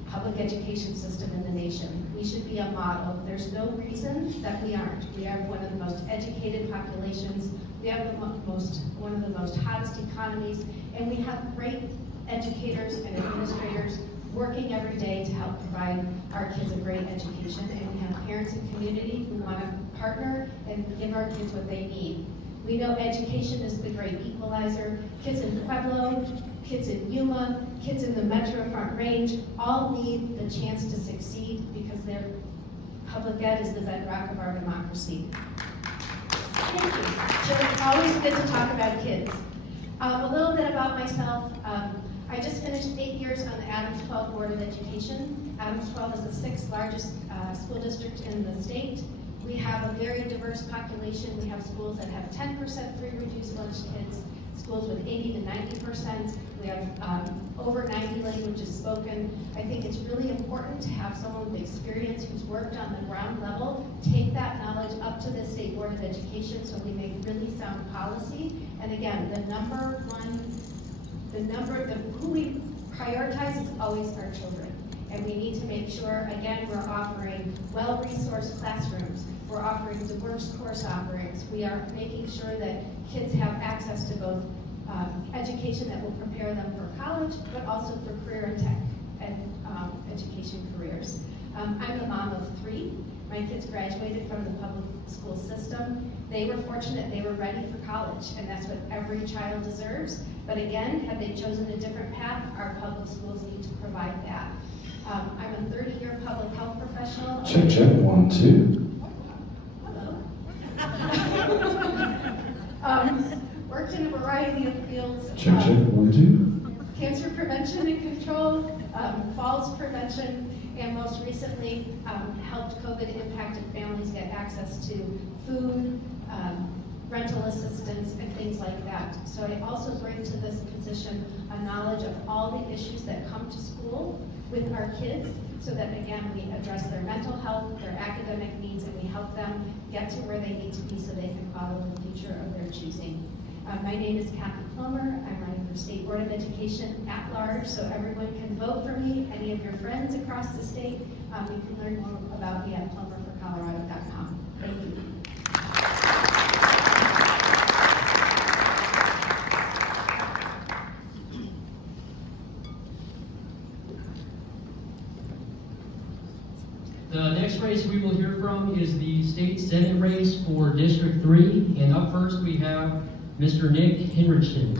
public education system in the nation. We should be a model. There's no reason that we aren't. We have one of the most educated populations. We have one of the most hottest economies, and we have great educators and administrators working every day to help provide our kids a great education, and we have parents and community who want to partner and give our kids what they need. We know education is the great equalizer. Kids in Pueblo, kids in Yuma, kids in the Metro Front Range all need the chance to succeed because their public ed is the bedrock of our democracy. Thank you. So it's always good to talk about kids. A little bit about myself. I just finished 8 years on the Adams 12 Board of Education. Adams 12 is the 6th largest school district in the state. We have a very diverse population. We have schools that have 10% free reduced lunch kids, schools with 80 to 90%. We have over 90 languages spoken. I think it's really important to have someone with experience who's worked on the ground level, take that knowledge up to the State Board of Education so we make really sound policy. And again, who we prioritize is always our children. And we need to make sure, again, we're offering well-resourced classrooms. We're offering diverse course offerings. We are making sure that kids have access to both education that will prepare them for college, but also for career and tech and education careers. I'm the mom of 3. My kids graduated from the public school system. They were fortunate they were ready for college, and that's what every child deserves. But again, had they chosen a different path, our public schools need to provide that. I'm a 30-year public health professional. Check, 1, 2. Worked in a variety of fields. Check, 1, 2. Cancer prevention and control, falls prevention, and most recently helped COVID-impacted families get access to food, rental assistance, and things like that. So I also bring to this position a knowledge of all the issues that come to school with our kids, so that again, we address their mental health, their academic needs, and we help them get to where they need to be so they can follow the future of their choosing. My name is Kathy Plummer. I'm running for State Board of Education at large, so everyone can vote for me. Any of your friends across the state, you can learn more about me at plumberforcolorado.com. Thank you. The next race we will hear from is the state senate race for District 3. And up first we have Mr. Nick Henrichsen.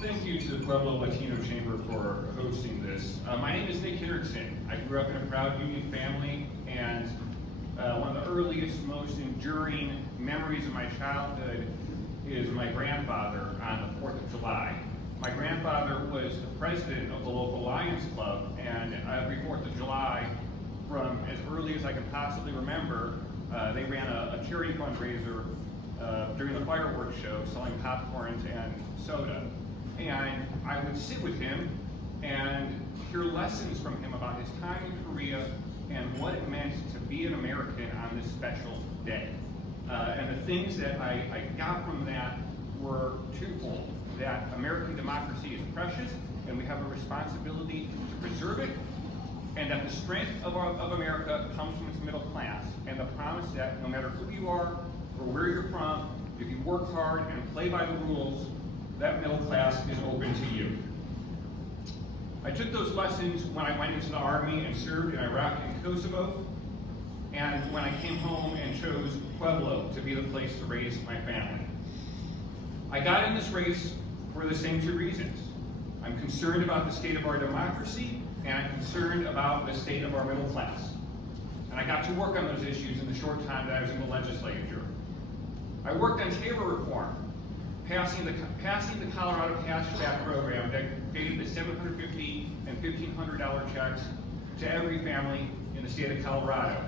Thank you to the Pueblo Latino Chamber for hosting this. My name is Nick Henrichsen. I grew up in a proud Union family, and one of the earliest, most enduring memories of my childhood is my grandfather on the 4th of July. My grandfather was the president of the local Lions Club, and every 4th of July, from as early as I can possibly remember, they ran a charity fundraiser during the fireworks show, selling popcorns and soda. And I would sit with him and hear lessons from him about his time in Korea and what it meant to be an American on this special day. And the things that I got from that were twofold: that American democracy is precious and we have a responsibility to preserve it, and that the strength of America comes from its middle class, and the promise that no matter who you are or where you're from, if you work hard and play by the rules, that middle class is open to you. I took those lessons when I went into the Army and served in Iraq and Kosovo, and when I came home and chose Pueblo to be the place to raise my family. I got in this race for the same 2 reasons. I'm concerned about the state of our democracy, and I'm concerned about the state of our middle class. And I got to work on those issues in the short time that I was in the legislature. I worked on labor reform, passing the Colorado Cashback program that gave the $750 and $1,500 checks to every family in the state of Colorado.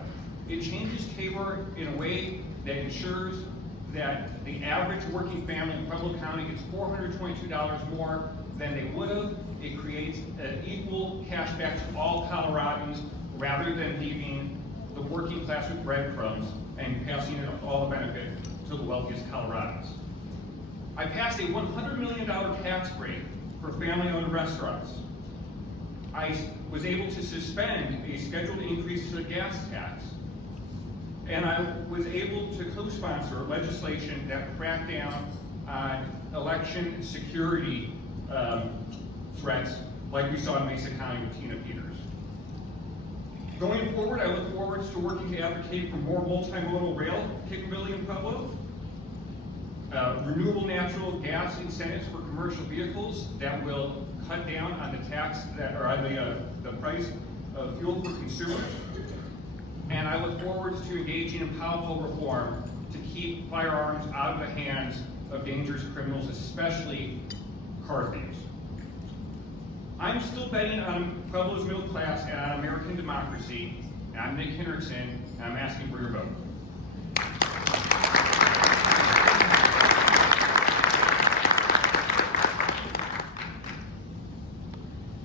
It changes Tabor in a way that ensures that the average working family in Pueblo County gets $422 more than they would have. It creates an equal cash back to all Coloradans rather than leaving the working class with breadcrumbs and passing all the benefit to the wealthiest Coloradans. I passed a $100 million tax break for family-owned restaurants. I was able to suspend a scheduled increase to the gas tax. And I was able to co-sponsor legislation that cracked down on election security threats like we saw in Mesa County with Tina Peters. Going forward, I look forward to working to advocate for more multimodal rail capability in Pueblo, renewable natural gas incentives for commercial vehicles that will cut down on the tax that, or on the price of fuel for consumers. And I look forward to engaging in powerful reform to keep firearms out of the hands of dangerous criminals, especially car thieves. I'm still betting on Pueblo's middle class and on American democracy. And I'm Nick Henderson, and I'm asking for your vote.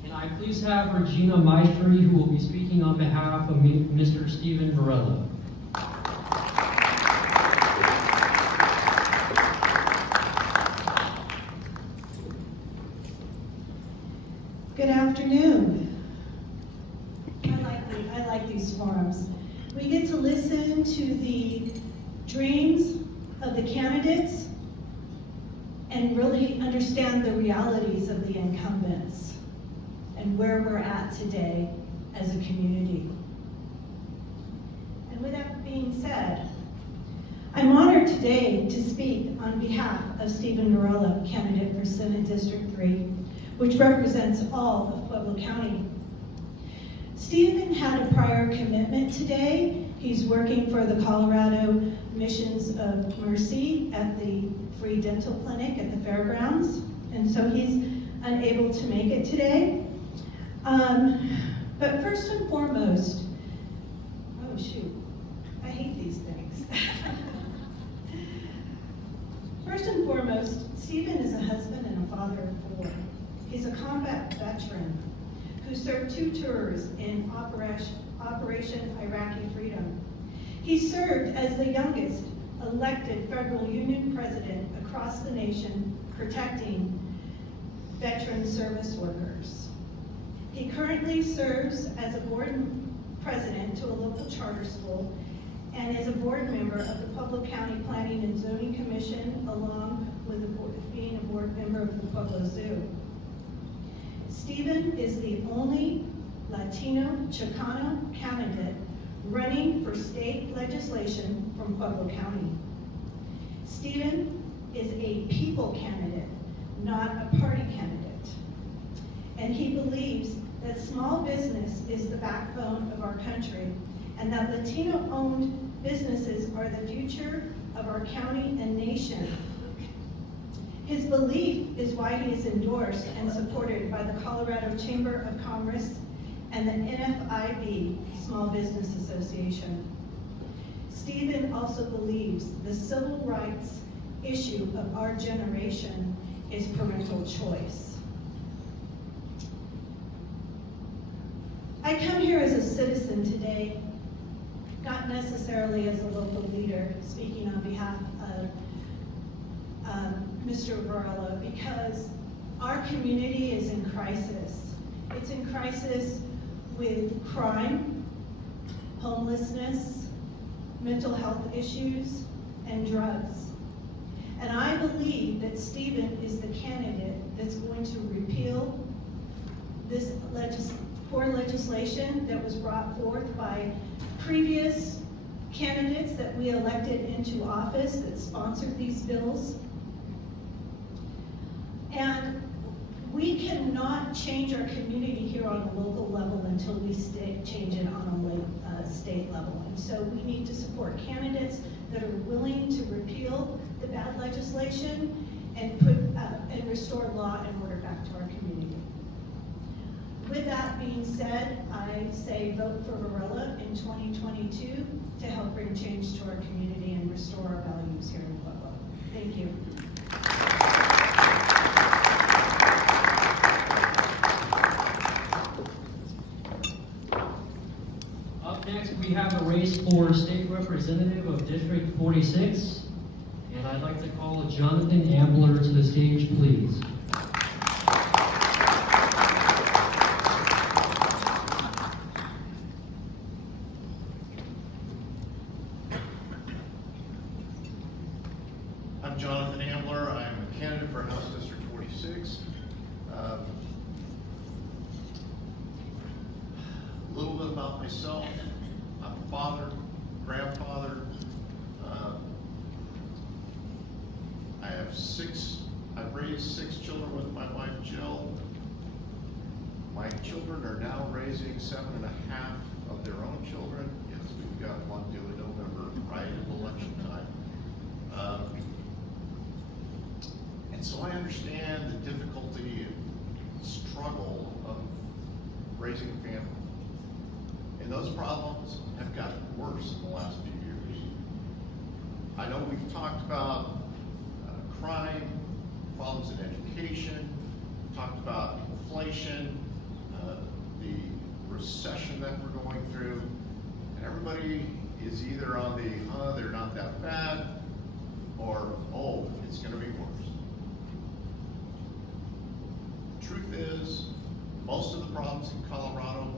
Can I please have Regina Maestri, who will be speaking on behalf of Mr. Stephen Varela. Good afternoon. I like these forums. We get to listen to the dreams of the candidates and really understand the realities of the incumbents and where we're at today as a community. And with that being said, I'm honored today to speak on behalf of Stephen Varela, candidate for Senate District 3, which represents all of Pueblo County. Stephen had a prior commitment today. He's working for the Colorado Missions of Mercy at the free dental clinic at the fairgrounds, and so he's unable to make it today. But first and foremost, oh shoot, I hate these things. First and foremost, Stephen is a husband and a father of 4. He's a combat veteran who served 2 tours in Operation Iraqi Freedom. He served as the youngest elected federal union president across the nation, protecting veteran service workers. He currently serves as a board president to a local charter school and is a board member of the Pueblo County Planning and Zoning Commission, along with being a board member of the Pueblo Zoo. Stephen is the only Latino Chicano candidate running for state legislation from Pueblo County. Stephen is a people candidate, not a party candidate. And he believes that small business is the backbone of our country and that Latino-owned businesses are the future of our county and nation. His belief is why he is endorsed and supported by the Colorado Chamber of Commerce and the NFIB, Small Business Association. Stephen also believes the civil rights issue of our generation is parental choice. I come here as a citizen today, not necessarily as a local leader, speaking on behalf of Mr. Varela, because our community is in crisis. It's in crisis with crime, homelessness, mental health issues, and drugs. And I believe that Stephen is the candidate that's going to repeal this poor legislation that was brought forth by previous candidates that we elected into office that sponsored these bills. And we cannot change our community here on a local level until we change it on a state level. And so we need to support candidates that are willing to repeal the bad legislation and and restore law and order back to our community. With that being said, I I say vote for Varela in 2022 to help bring change to our community and restore our values here in Pueblo. Thank you. Up next, we have a race for state representative of District 46. And I'd like to call Jonathan Ambler to the stage, please. I'm Jonathan Ambler. I'm a candidate for House District 46. A little bit about myself. I'm a father, grandfather. I've raised 6 children with my wife, Jill. My children are now raising 7.5 of their own children. Yes, we've got one due in November, right at election time. And so I understand the difficulty and struggle of raising a family. And those problems have gotten worse in the last few years. I know we've talked about crime, problems in education, we've talked about inflation, the recession that we're going through, and everybody is either on the, they're not that bad, or, oh, it's gonna be worse. Truth is, most of the problems in Colorado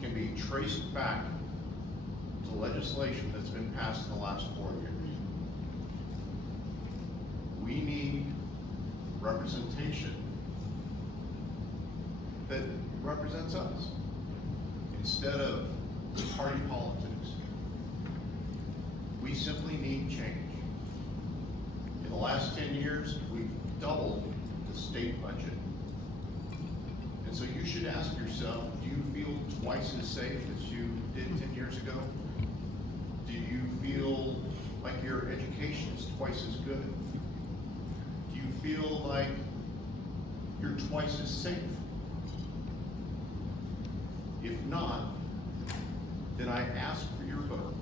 can be traced back to legislation that's been passed in the last 4 years. We need representation that represents us instead of party politics. We simply need change. In the last 10 years, we've doubled the state budget. And so you should ask yourself, do you feel twice as safe as you did 10 years ago? Do you feel like your education is twice as good? Do you feel like you're twice as safe? If not, then I ask for your vote,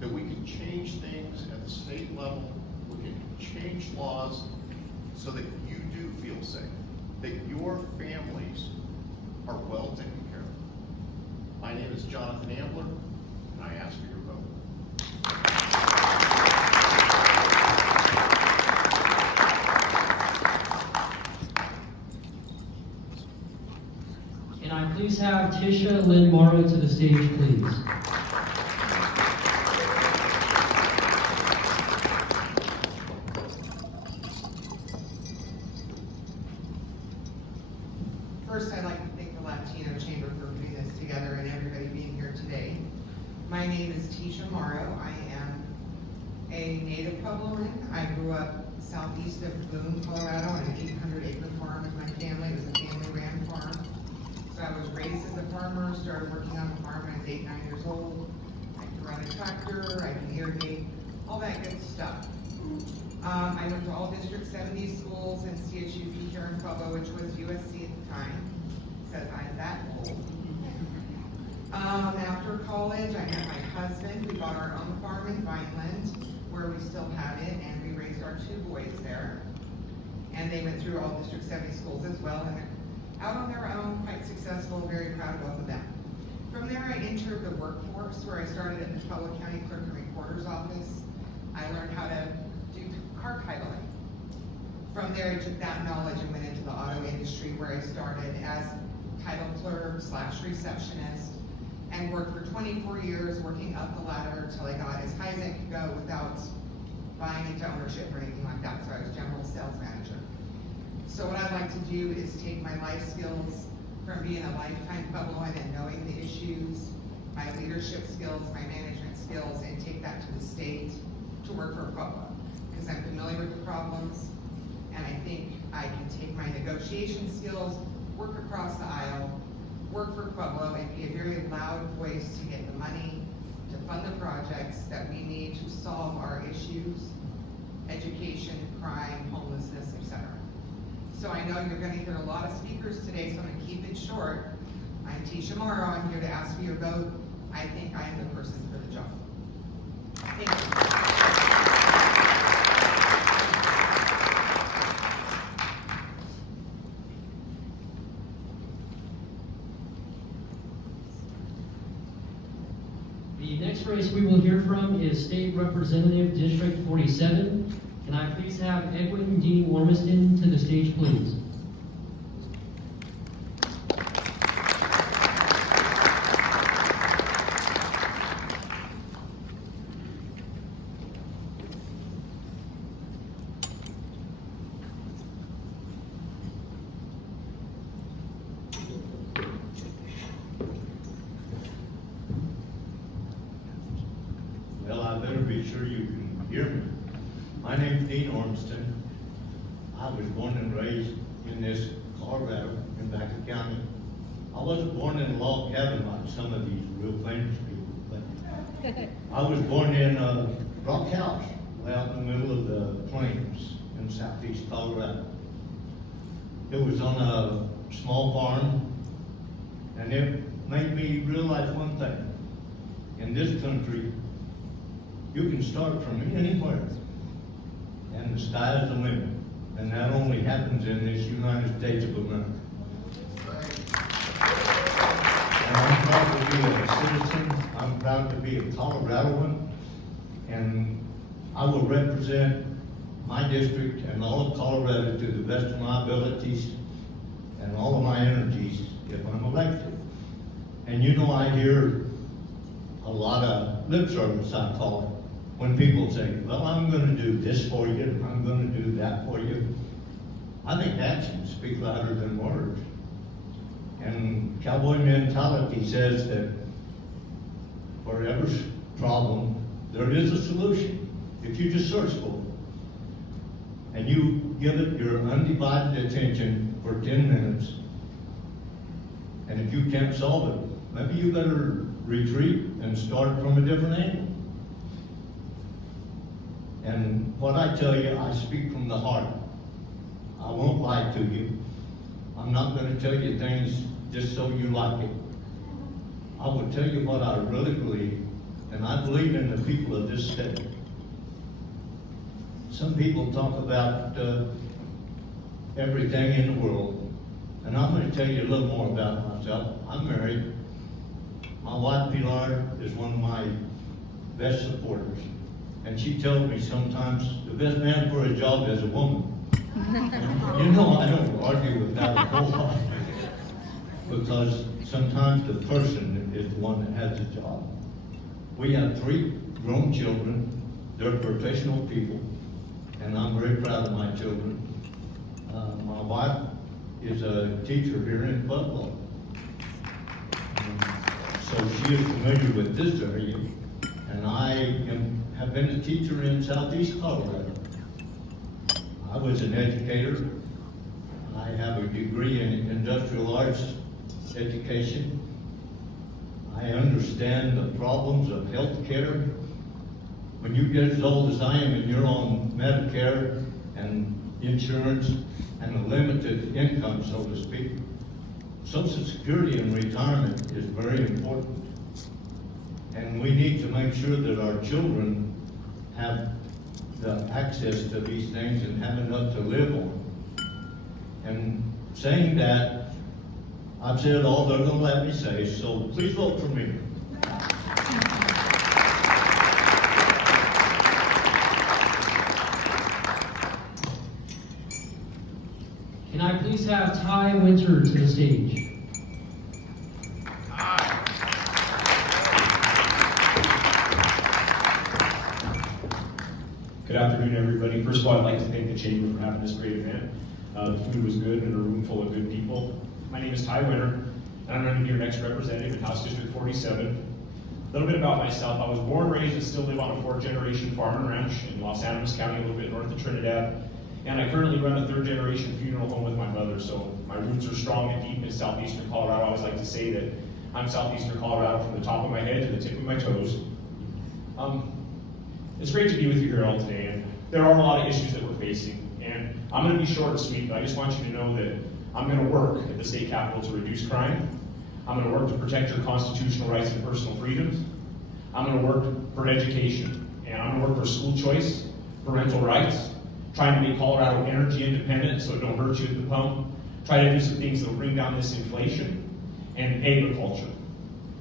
that we can change things at the state level, we can change laws so that you do feel safe, that your families are well taken care of. My name is Jonathan Ambler, and I ask for your vote. Can I please have Tisha Lynn Morrow to the stage, please? First, I'd like to thank the Latino Chamber for putting this together and everybody being here today. My name is Tisha Morrow. I am a native Puebloan. I grew up southeast of Boone, Colorado, on an 800-acre farm with my family. It was a family-ran farm. So I was raised as a farmer, started working on the farm when I was 8, 9 years old. I can run a tractor, I can irrigate, all that good stuff. I went to all District 70 schools and CHUP here in Pueblo, which was USC at the time, says I'm that old. After college, I met my husband. We bought our own farm in Vineland, where we still have it, and we raised our 2 boys there. And they went through all District 70 schools as well, and they're out on their own, quite successful, very proud of both of them. From there, I entered the workforce, where I started at the Pueblo County Clerk and Recorder's office. I learned how to do car titling. From there, I took that knowledge and went into the auto industry, where I started as title clerk / receptionist, and worked for 24 years, working up the ladder until I got as high as I could go without buying into ownership or anything like that. So I was general sales manager. So what I'd like to do is take my life skills from being a lifetime Puebloan and knowing the issues, my leadership skills, my management skills, and take that to the state to work for Pueblo. Because I'm familiar with the problems, and I think I can take my negotiation skills, work across the aisle, work for Pueblo, and be a very loud voice to get the money to fund the projects that we need to solve our issues, education, crime, homelessness, etc. So I know you're going to hear a lot of speakers today, so I'm going to keep it short. I'm Tisha Morrow. I'm here to ask for your vote. I think I am the person for the job. Thank The next race we will hear from is State Representative District 47. Can I please have Edwin D. Wormiston to the stage, please? Well, I better be sure you can hear me. My name's Dean Ormston. I was born and raised in this Colorado in Baca County. I wasn't born in a log cabin like some of these real famous people, but I was born in a rock house way out in the middle of the plains in southeast Colorado. It was on a small farm, and it made me realize one thing. In this country, you can start from anywhere, and the sky is the limit. And that only happens in this United States of America. And I'm proud to be a citizen. I'm proud to be a Coloradoan. And I will represent my district and all of Colorado to the best of my abilities and all of my energies if I'm elected. And you know, I hear a lot of lip service, I call it, when people say, well, I'm going to do this for you, I'm going to do that for you. I think actions speak louder than words. And cowboy mentality says that for every problem, there is a solution if you just search for it. And you give it your undivided attention for 10 minutes. And if you can't solve it, maybe you better retreat and start from a different angle. And what I tell you, I speak from the heart. I won't lie to you. I'm not going to tell you things just so you like it. I will tell you what I really believe, and I believe in the people of this state. Some people talk about everything in the world, and I'm going to tell you a little more about myself. I'm married. My wife, Pilar, is one of my best supporters. And she tells me sometimes the best man for a job is a woman. You know, I don't argue with that a whole lot. Because sometimes the person is the one that has the job. We have 3 grown children. They're professional people. And I'm very proud of my children. My wife is a teacher here in Pueblo. So she is familiar with this area. And I have been a teacher in southeast Colorado. I was an educator. I have a degree in industrial arts education. I understand the problems of health care. When you get as old as I am and you're on Medicare and insurance and a limited income, so to speak, Social Security and retirement is very important. And we need to make sure that our children have the access to these things and have enough to live on. And saying that, I've said all they're going to let me say, so please vote for me. Can I please have Ty Winter to the stage? Good afternoon, everybody. First of all, I'd like to thank the Chamber for having this great event. The food was good and a room full of good people. My name is Ty Winter, and I'm going to be your next representative in House District 47. A little bit about myself. I was born, raised, and still live on a 4th-generation farm and ranch in Los Animas County, a little bit north of Trinidad. And I currently run a 3rd-generation funeral home with my mother, so my roots are strong and deep in southeastern Colorado. I always like to say that I'm southeastern Colorado from the top of my head to the tip of my toes. It's great to be with you here all today, and there are a lot of issues that we're facing, and I'm going to be short and sweet, but I just want you to know that I'm going to work at the state capitol to reduce crime. I'm going to work to protect your constitutional rights and personal freedoms. I'm going to work for education, and I'm going to work for school choice, parental rights, trying to make Colorado energy independent so it don't hurt you at the pump, try to do some things that will bring down this inflation, and agriculture.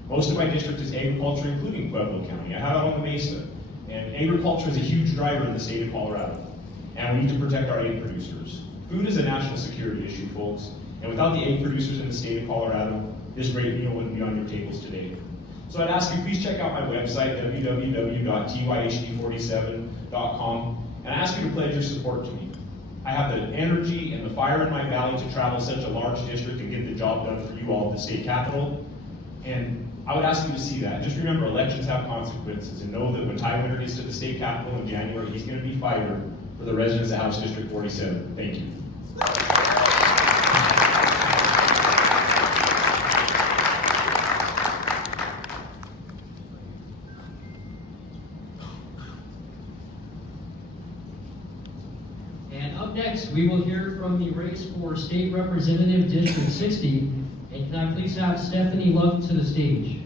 Most of my district is agriculture, including Pueblo County. I have it on the Mesa, and agriculture is a huge driver in the state of Colorado, and we need to protect our egg producers. Food is a national security issue, folks, and without the egg producers in the state of Colorado, this great meal wouldn't be on your tables today. So I'd ask you, please check out my website, www.tyhd47.com, and I ask you to pledge your support to me. I have the energy and the fire in my valley to travel such a large district and get the job done for you all at the state capitol. And I would ask you to see that. Just remember, elections have consequences, and know that when Ty Winter gets to the state capitol in January, he's going to be fired for the residents of House District 47. Thank you. And up next, we will hear from the race for State Representative District 60. And can I please have Stephanie Luck to the stage?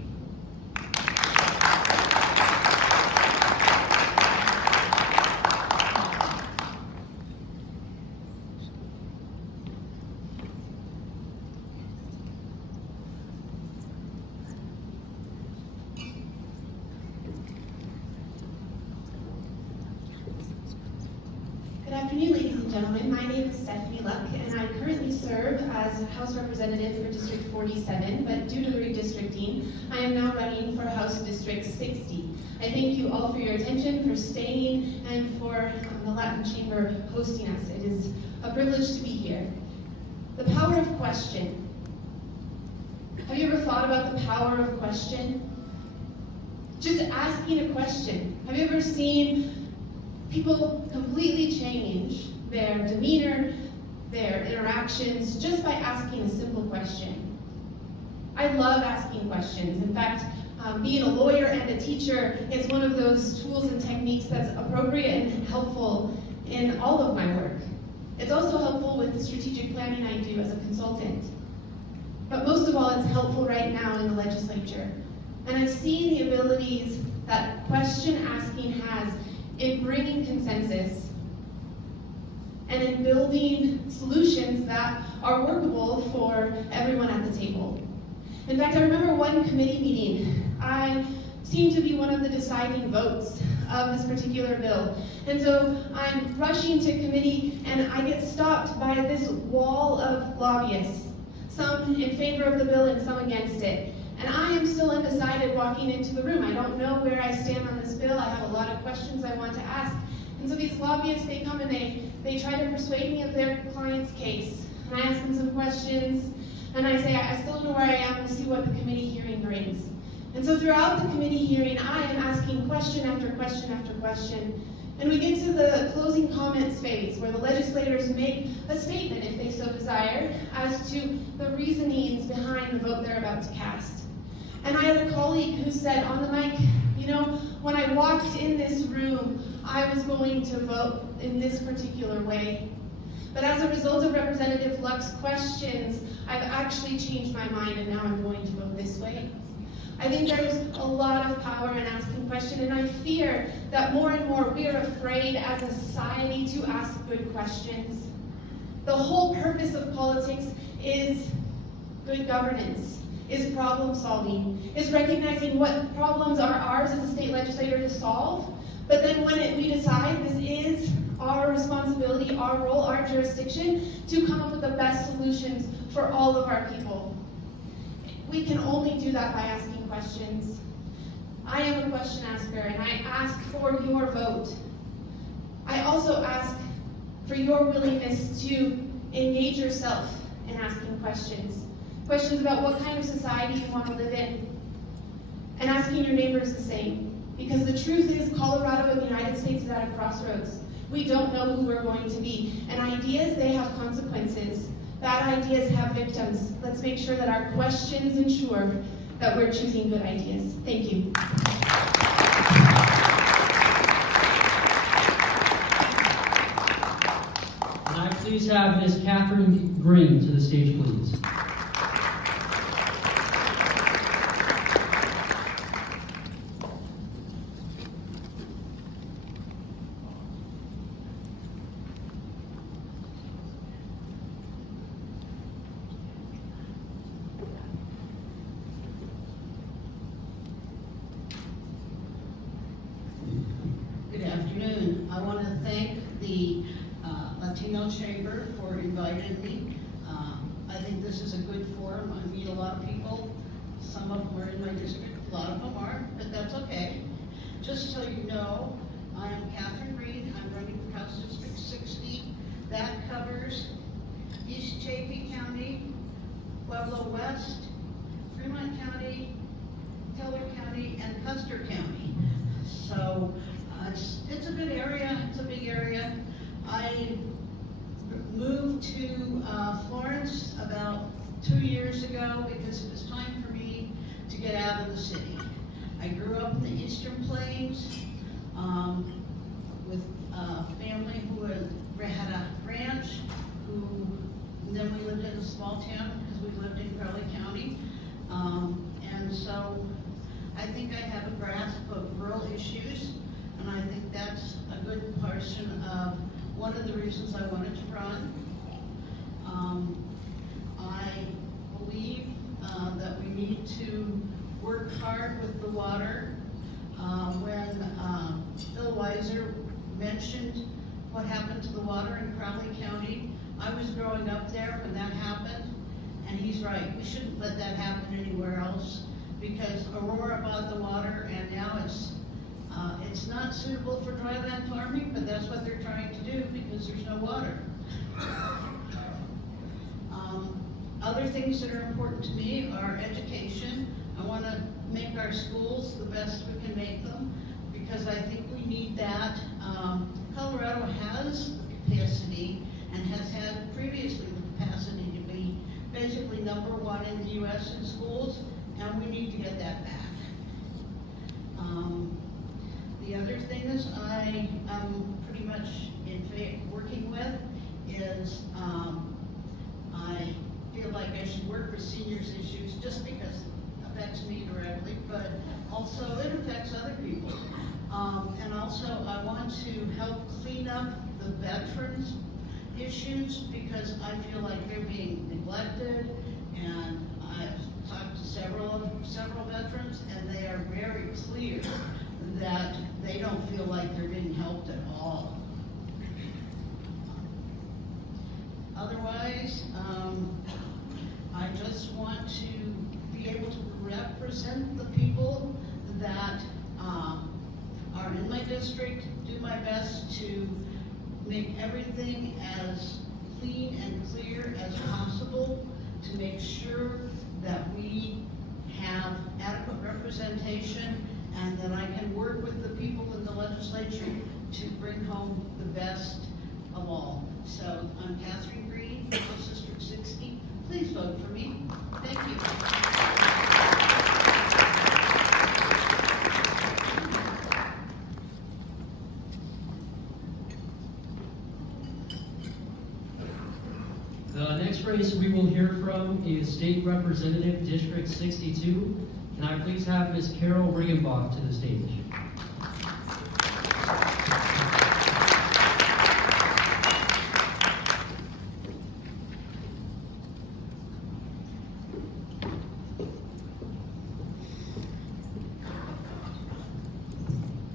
Good afternoon, ladies and gentlemen. My name is Stephanie Luck, and I currently serve as House Representative for District 47, but due to the redistricting, I am now running for House District 60. I thank you all for your attention, for staying, and for the Latin Chamber hosting us. It is a privilege to be here. The power of question. Have you ever thought about the power of question? Just asking a question. Have you ever seen people completely change their demeanor, their interactions, just by asking a simple question? I love asking questions. In fact, being a lawyer and a teacher is one of those tools and techniques that's appropriate and helpful in all of my work. It's also helpful with the strategic planning I do as a consultant. But most of all, it's helpful right now in the legislature. And I've seen the abilities that question asking has in bringing consensus and in building solutions that are workable for everyone at the table. In fact, I remember one committee meeting. I seemed to be one of the deciding votes of this particular bill. And so I'm rushing to committee and I get stopped by this wall of lobbyists, some in favor of the bill and some against it. And I am still undecided walking into the room. I don't know where I stand on this bill. I have a lot of questions I want to ask. And so these lobbyists, they come and they try to persuade me of their client's case. And I ask them some questions, and I say, I still don't know where I am. We'll see what the committee hearing brings. And so throughout the committee hearing, I am asking question after question after question. And we get to the closing comments phase, where the legislators make a statement, if they so desire, as to the reasonings behind the vote they're about to cast. And I had a colleague who said on the mic, you know, when I walked in this room, I was going to vote in this particular way. But as a result of Representative Luck's questions, I've actually changed my mind and now I'm going to vote this way. I think there's a lot of power in asking questions, and I fear that more and more we are afraid as a society to ask good questions. The whole purpose of politics is good governance, is problem solving, is recognizing what problems are ours as a state legislator to solve, but then when we decide this is our responsibility, our role, our jurisdiction, to come up with the best solutions for all of our people. We can only do that by asking questions. I am a question asker, and I ask for your vote. I also ask for your willingness to engage yourself in asking questions. Questions about what kind of society you want to live in, and asking your neighbors the same. Because the truth is, Colorado and the United States is at a crossroads. We don't know who we're going to be. And ideas, they have consequences. Bad ideas have victims. Let's make sure that our questions ensure that we're choosing good ideas. Thank you. Can I please have Ms. Catherine Green to the stage, please? thank the Latino Chamber for inviting me. I think this is a good forum. I meet a lot of people. Some of them are in my district, a lot of them aren't, but that's okay. Just so you know, I am Catherine Reed. I'm running for House District 60. That covers East Chaffee County, Pueblo West, Fremont County, Teller County, and Custer County. So it's a good area, it's a big area. I moved to Florence about 2 years ago because it was time for me to get out of the city. I grew up in the Eastern Plains with a family who had a ranch, and then we lived in a small town because we lived in Crowley County. And so I think I have a grasp of rural issues, and I think that's a good portion of one of the reasons I wanted to run. I believe that we need to work hard with the water. When Phil Weiser mentioned what happened to the water in Crowley County, I was growing up there when that happened, and he's right. We shouldn't let that happen anywhere else, because Aurora bought the water, and now it's not suitable for dryland farming, but that's what they're trying to do because there's no water. Other things that are important to me are education. I want to make our schools the best we can make them, because I think we need that. Colorado has the capacity and has had previously the capacity to be basically #1 in the U.S. in schools, and we need to get that back. The other things I am pretty much working with is I feel like I should work with seniors issues just because it affects me directly, but also it affects other people. And also I want to help clean up the veterans issues, because I feel like they're being neglected, and I've talked to several veterans, and they are very clear that they don't feel like they're being helped at all. Otherwise, I just want to be able to represent the people that are in my district, do my best to make everything as clean and clear as possible, to make sure that we have adequate representation, and that I can work with the people in the legislature to bring home the best of all. So I'm Catherine Green, House District 60. Please vote for me. Thank you. The next race we will hear from is State Representative District 62. Can I please have Ms. Carol Riggenbach to the stage?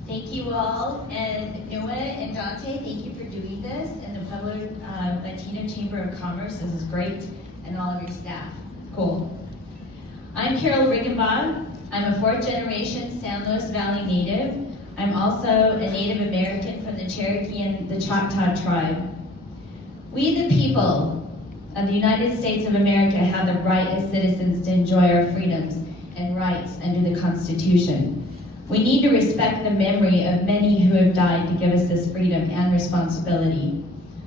Thank you all, and Noah and Dante, thank you for doing this, and the Pueblo Latino Chamber of Commerce, this is great, and all of your staff. Cool. I'm Carol Riggenbach. I'm a 4th-generation San Luis Valley native. I'm also a Native American from the Cherokee and the Choctaw tribe. We, the people of the United States of America, have the right as citizens to enjoy our freedoms and rights under the Constitution. We need to respect the memory of many who have died to give us this freedom and responsibility.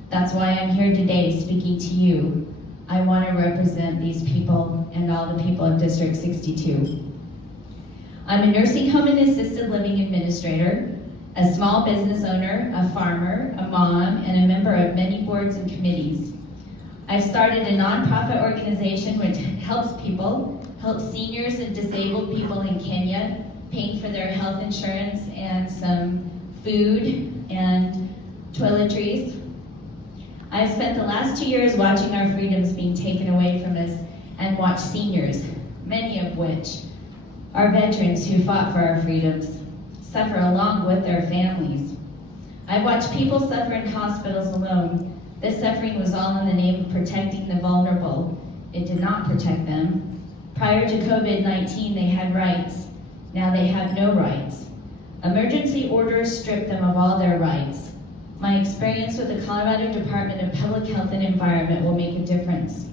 That's why I'm here today speaking to you. I want to represent these people and all the people of District 62. I'm a nursing home and assisted living administrator, a small business owner, a farmer, a mom, and a member of many boards and committees. I've started a nonprofit organization which helps seniors and disabled people in Kenya paying for their health insurance and some food and toiletries. I've spent the last 2 years watching our freedoms being taken away from us and watched seniors, many of which are veterans who fought for our freedoms, suffer along with their families. I've watched people suffer in hospitals alone. This suffering was all in the name of protecting the vulnerable. It did not protect them. Prior to COVID-19, they had rights. Now they have no rights. Emergency orders strip them of all their rights. My experience with the Colorado Department of Public Health and Environment will make a difference.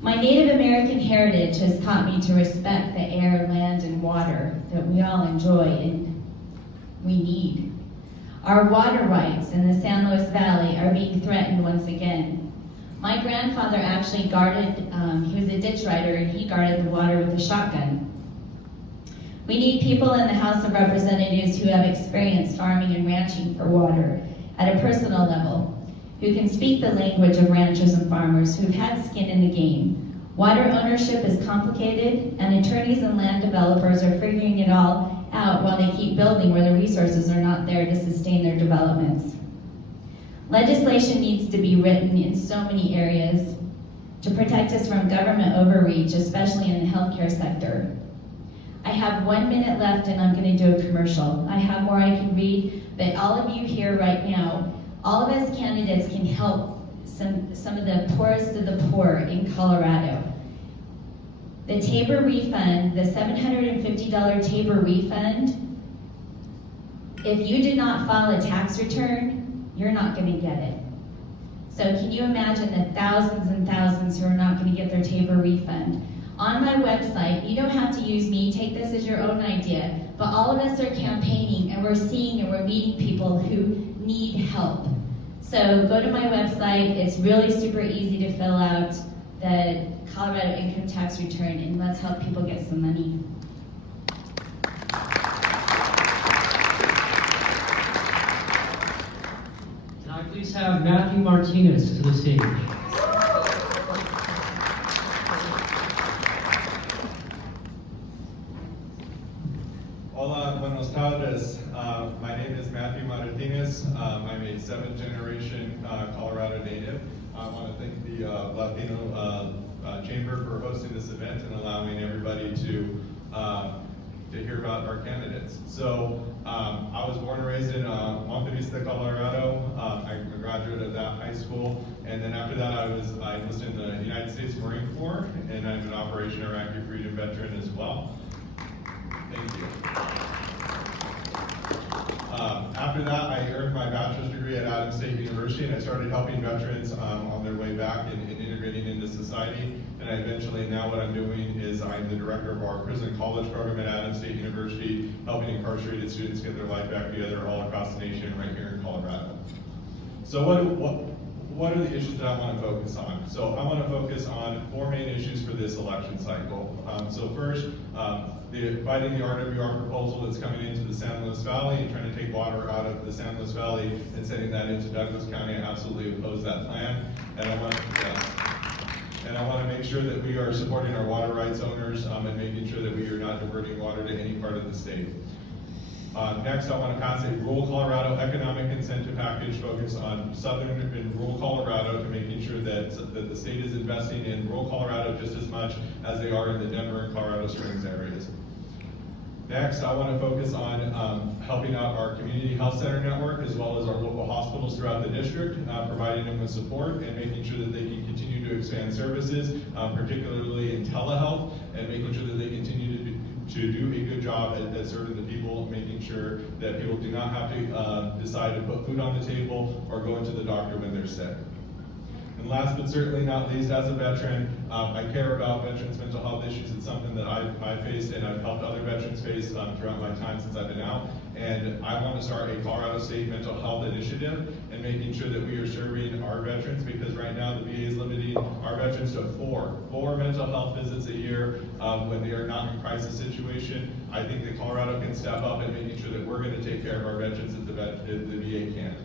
My Native American heritage has taught me to respect the air, land, and water that we all enjoy and we need. Our water rights in the San Luis Valley are being threatened once again. My grandfather actually guarded, he was a ditch rider, and he guarded the water with a shotgun. We need people in the House of Representatives who have experience farming and ranching for water at a personal level, who can speak the language of ranchers and farmers who've had skin in the game. Water ownership is complicated, and attorneys and land developers are figuring it all out while they keep building where the resources are not there to sustain their developments. Legislation needs to be written in so many areas to protect us from government overreach, especially in the healthcare sector. I have 1 minute left and I'm going to do a commercial. I have more I can read, but all of you here right now, all of us candidates can help some of the poorest of the poor in Colorado. The Tabor refund, the $750 Tabor refund, if you did not file a tax return, you're not going to get it. So can you imagine the thousands and thousands who are not going to get their Tabor refund? On my website, you don't have to use me, take this as your own idea, but all of us are campaigning and we're seeing and we're meeting people who need help. So go to my website, it's really super easy to fill out the Colorado income tax return, and let's help people get some money. Can I please have Matthew Martinez to the stage? Hola, buenos tardes. My name is Matthew Martinez. I'm a 7th generation Colorado native. I want to thank the Latino Chamber for hosting this event and allowing everybody to hear about our candidates. So I was born and raised in Monte Vista, Colorado. I'm a graduate of that high school, and then after that I was in the United States Marine Corps, and I'm an Operation Iraqi Freedom veteran as well. Thank you. After that, I earned my bachelor's degree at Adams State University, and I started helping veterans on their way back and integrating into society. And eventually, now what I'm doing is I'm the director of our prison college program at Adams State University, helping incarcerated students get their life back together all across the nation, right here in Colorado. So what are the issues that I want to focus on? So I want to focus on 4 main issues for this election cycle. So first, fighting the RWR proposal that's coming into the San Luis Valley and trying to take water out of the San Luis Valley and sending that into Douglas County. I absolutely oppose that plan, and I want to make sure that we are supporting our water rights owners and making sure that we are not diverting water to any part of the state. Next, I want to pass a rural Colorado economic incentive package focused on southern and rural Colorado to making sure that the state is investing in rural Colorado just as much as they are in the Denver and Colorado Springs areas. Next, I want to focus on helping out our community health center network as well as our local hospitals throughout the district, providing them with support and making sure that they can continue to expand services, particularly in telehealth, and making sure that they continue to do a good job at serving the people, making sure that people do not have to decide to put food on the table or go into the doctor when they're sick. And last but certainly not least, as a veteran, I care about veterans' mental health issues. It's something that I've faced and I've helped other veterans face throughout my time since I've been out. And I want to start a Colorado State mental health initiative and making sure that we are serving our veterans, because right now the VA is limiting our veterans to four mental health visits a year when they are not in crisis situation. I think that Colorado can step up and making sure that we're going to take care of our veterans if the VA can't.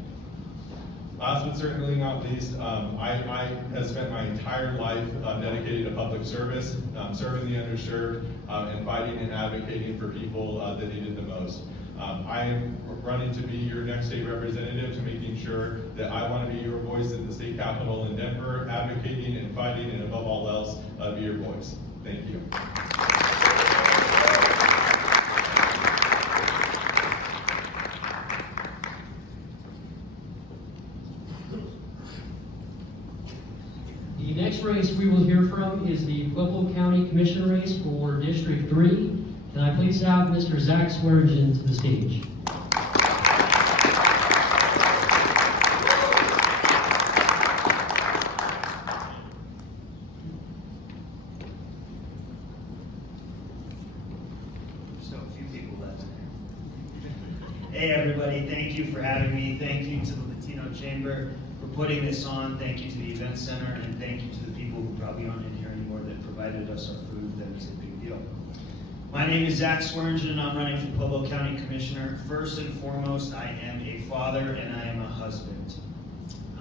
Last but certainly not least, I have spent my entire life dedicated to public service, serving the underserved, and fighting and advocating for people that need it the most. I am running to be your next state representative, to making sure that I want to be your voice at the state capitol in Denver, advocating and fighting, and above all else, be your voice. Thank you. race we will hear from is the Pueblo County Commissioner race for District 3. Can I please have Mr. Zach Swearingen to the stage? Still a few people left. Hey everybody, thank you for having me. Thank you to the Latino Chamber for putting this on. Thank you to the Event Center, and thank you to the people who probably aren't in here anymore that provided us our food. That is a big deal. My name is Zach Swearingen, and I'm running for Pueblo County Commissioner. First and foremost, I am a father and I am a husband.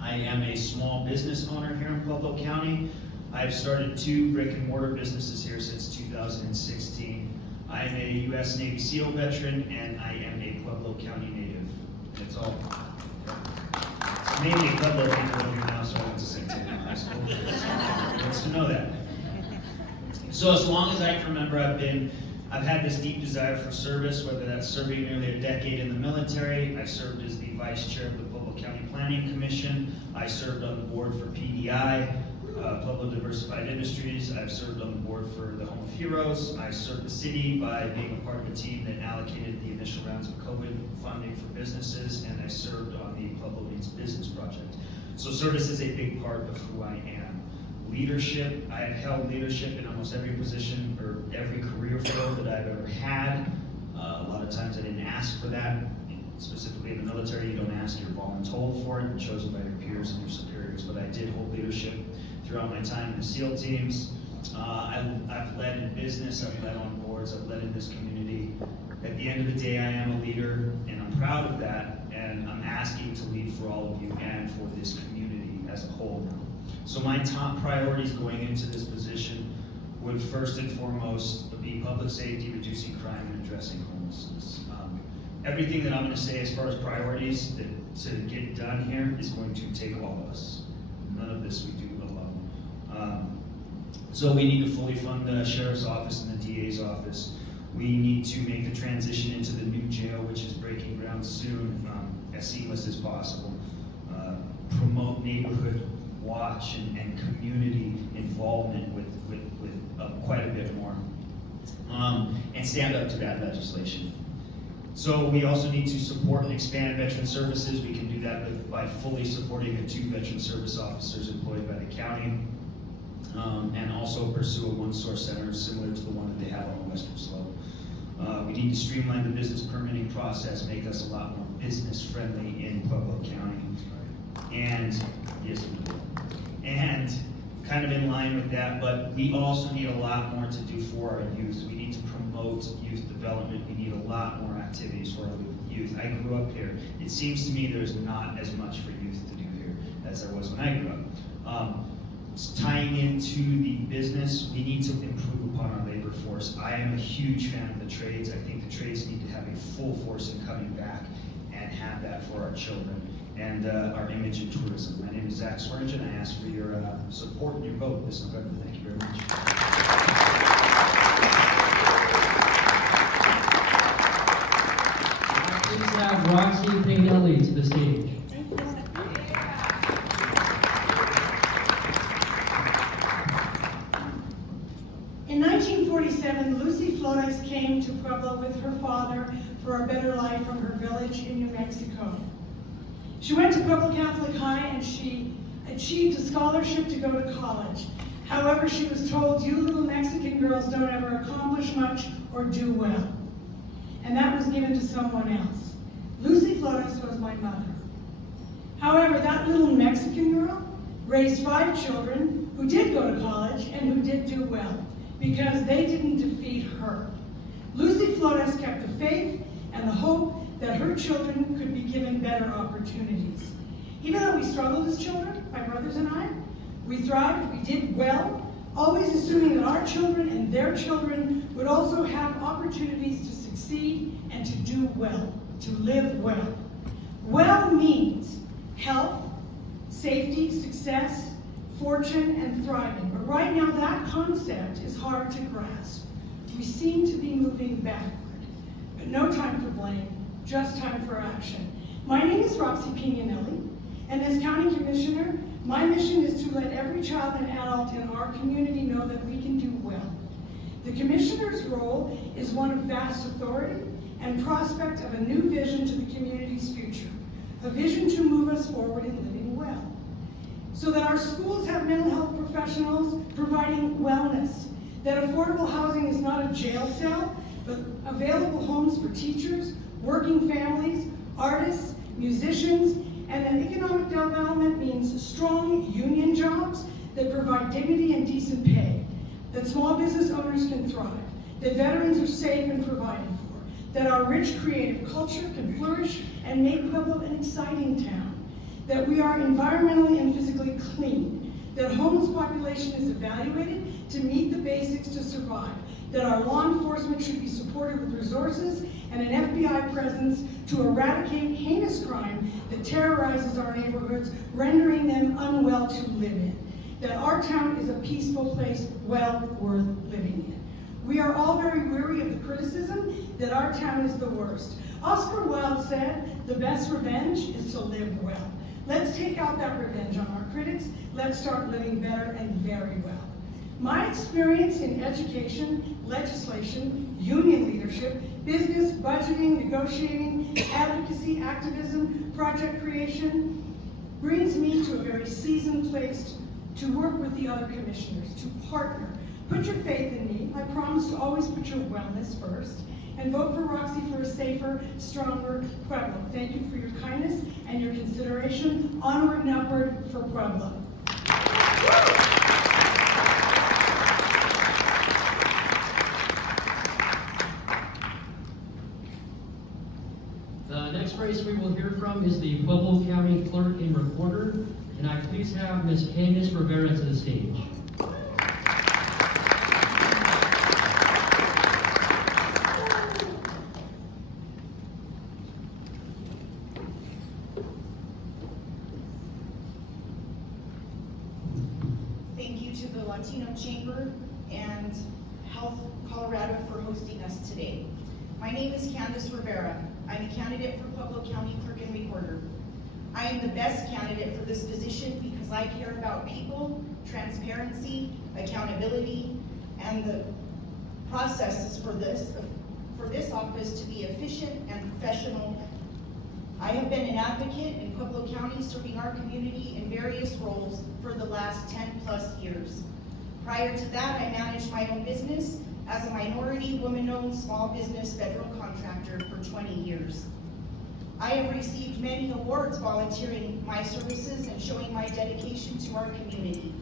I am a small business owner here in Pueblo County. I've started 2 brick and mortar businesses here since 2016. I am a U.S. Navy SEAL veteran, and I am a Pueblo County native. That's all. It's mainly Pueblo people over here now, so I went to St. Anthony High School. It's to know that. So as long as I can remember, I've had this deep desire for service, whether that's serving nearly a decade in the military. I served as the vice chair of the Pueblo County Planning Commission. I served on the board for PDI, Pueblo Diversified Industries. I've served on the board for the Home of Heroes. I served the city by being a part of a team that allocated the initial rounds of COVID funding for businesses, and I served on the Pueblo Meets Business Project. So service is a big part of who I am. Leadership, I have held leadership in almost every position or every career field that I've ever had. A lot of times I didn't ask for that. Specifically in the military, you don't ask, you're voluntold for it and chosen by your peers and your superiors. But I did hold leadership throughout my time in the SEAL teams. I've led in business, I've led on boards, I've led in this community. At the end of the day, I am a leader, and I'm proud of that, and I'm asking to lead for all of you and for this community as a whole now. So my top priorities going into this position would first and foremost be public safety, reducing crime, and addressing homelessness. Everything that I'm going to say as far as priorities to get done here is going to take all of us. None of this we do alone. So we need to fully fund the Sheriff's Office and the DA's office. We need to make the transition into the new jail, which is breaking ground soon, as seamless as possible. Promote neighborhood watch and community involvement with quite a bit more. And stand up to that legislation. So we also need to support and expand veteran services. We can do that by fully supporting the 2 veteran service officers employed by the county, and also pursue a one-source center similar to the one that they have on the Western Slope. We need to streamline the business permitting process, make us a lot more business-friendly in Pueblo County. And, yes, we do. And kind of in line with that, but we also need a lot more to do for our youth. We need to promote youth development. We need a lot more activities for our youth. I grew up here. It seems to me there's not as much for youth to do here as there was when I grew up. Tying into the business, we need to improve upon our labor force. I am a huge fan of the trades. I think the trades need to have a full force in coming back and have that for our children and our image in tourism. My name is Zach Swearingen. I ask for your support and your vote this November. Thank you very much. Please have Roxy Painelli to the stage. In 1947, Lucy Flores came to Pueblo with her father for a better life from her village in New Mexico. She went to Pueblo Catholic High and she achieved a scholarship to go to college. However, she was told, "You little Mexican girls don't ever accomplish much or do well." And that was given to someone else. Lucy Flores was my mother. However, that little Mexican girl raised 5 children who did go to college and who did do well, because they didn't defeat her. Lucy Flores kept the faith and the hope that her children could be given better opportunities. Even though we struggled as children, my brothers and I, we thrived, we did well, always assuming that our children and their children would also have opportunities to succeed and to do well, to live well. Well means health, safety, success, fortune, and thriving. But right now, that concept is hard to grasp. We seem to be moving backward. But no time for blame, just time for action. My name is Roxy Painelli, and as County Commissioner, My mission is to let every child and adult in our community know that we can do well. The Commissioner's role is one of vast authority and prospect of a new vision to the community's future, a vision to move us forward in living well. So that our schools have mental health professionals providing wellness, that affordable housing is not a jail cell, but available homes for teachers, working families, artists, musicians, and that economic development means strong union jobs that provide dignity and decent pay, that small business owners can thrive, that veterans are safe and provided for, that our rich creative culture can flourish and make Pueblo an exciting town, that we are environmentally and physically clean, that homeless population is evaluated to meet the basics to survive, that our law enforcement should be supported with resources and an FBI presence to eradicate heinous crime that terrorizes our neighborhoods, rendering them unwell to live in, that our town is a peaceful place well worth living in. We are all very weary of the criticism that our town is the worst. Oscar Wilde said, "The best revenge is to live well." Let's take out that revenge on our critics. Let's start living better and very well. My experience in education, legislation, union leadership, business, budgeting, negotiating, advocacy, activism, project creation brings me to a very seasoned place to work with the other commissioners, to partner. Put your faith in me. I promise to always put your wellness first. And vote for Roxy for a safer, stronger Pueblo. Thank you for your kindness and your consideration. Onward and upward for Pueblo. The next race we will hear from is the Pueblo County Clerk and Recorder. And I please have Ms. Candace Rivera to the stage. Thank you to the Latino Chamber and Health Colorado for hosting us today. My name is Candace Rivera. I'm a candidate for Pueblo County Clerk and Recorder. I am the best candidate for this position because I care about people, transparency, accountability, and the processes for this office to be efficient and professional. I have been an advocate in Pueblo County, serving our community in various roles for the last 10+ years. Prior to that, I managed my own business as a minority, woman-owned small business federal contractor for 20 years. I have received many awards volunteering my services and showing my dedication to our community,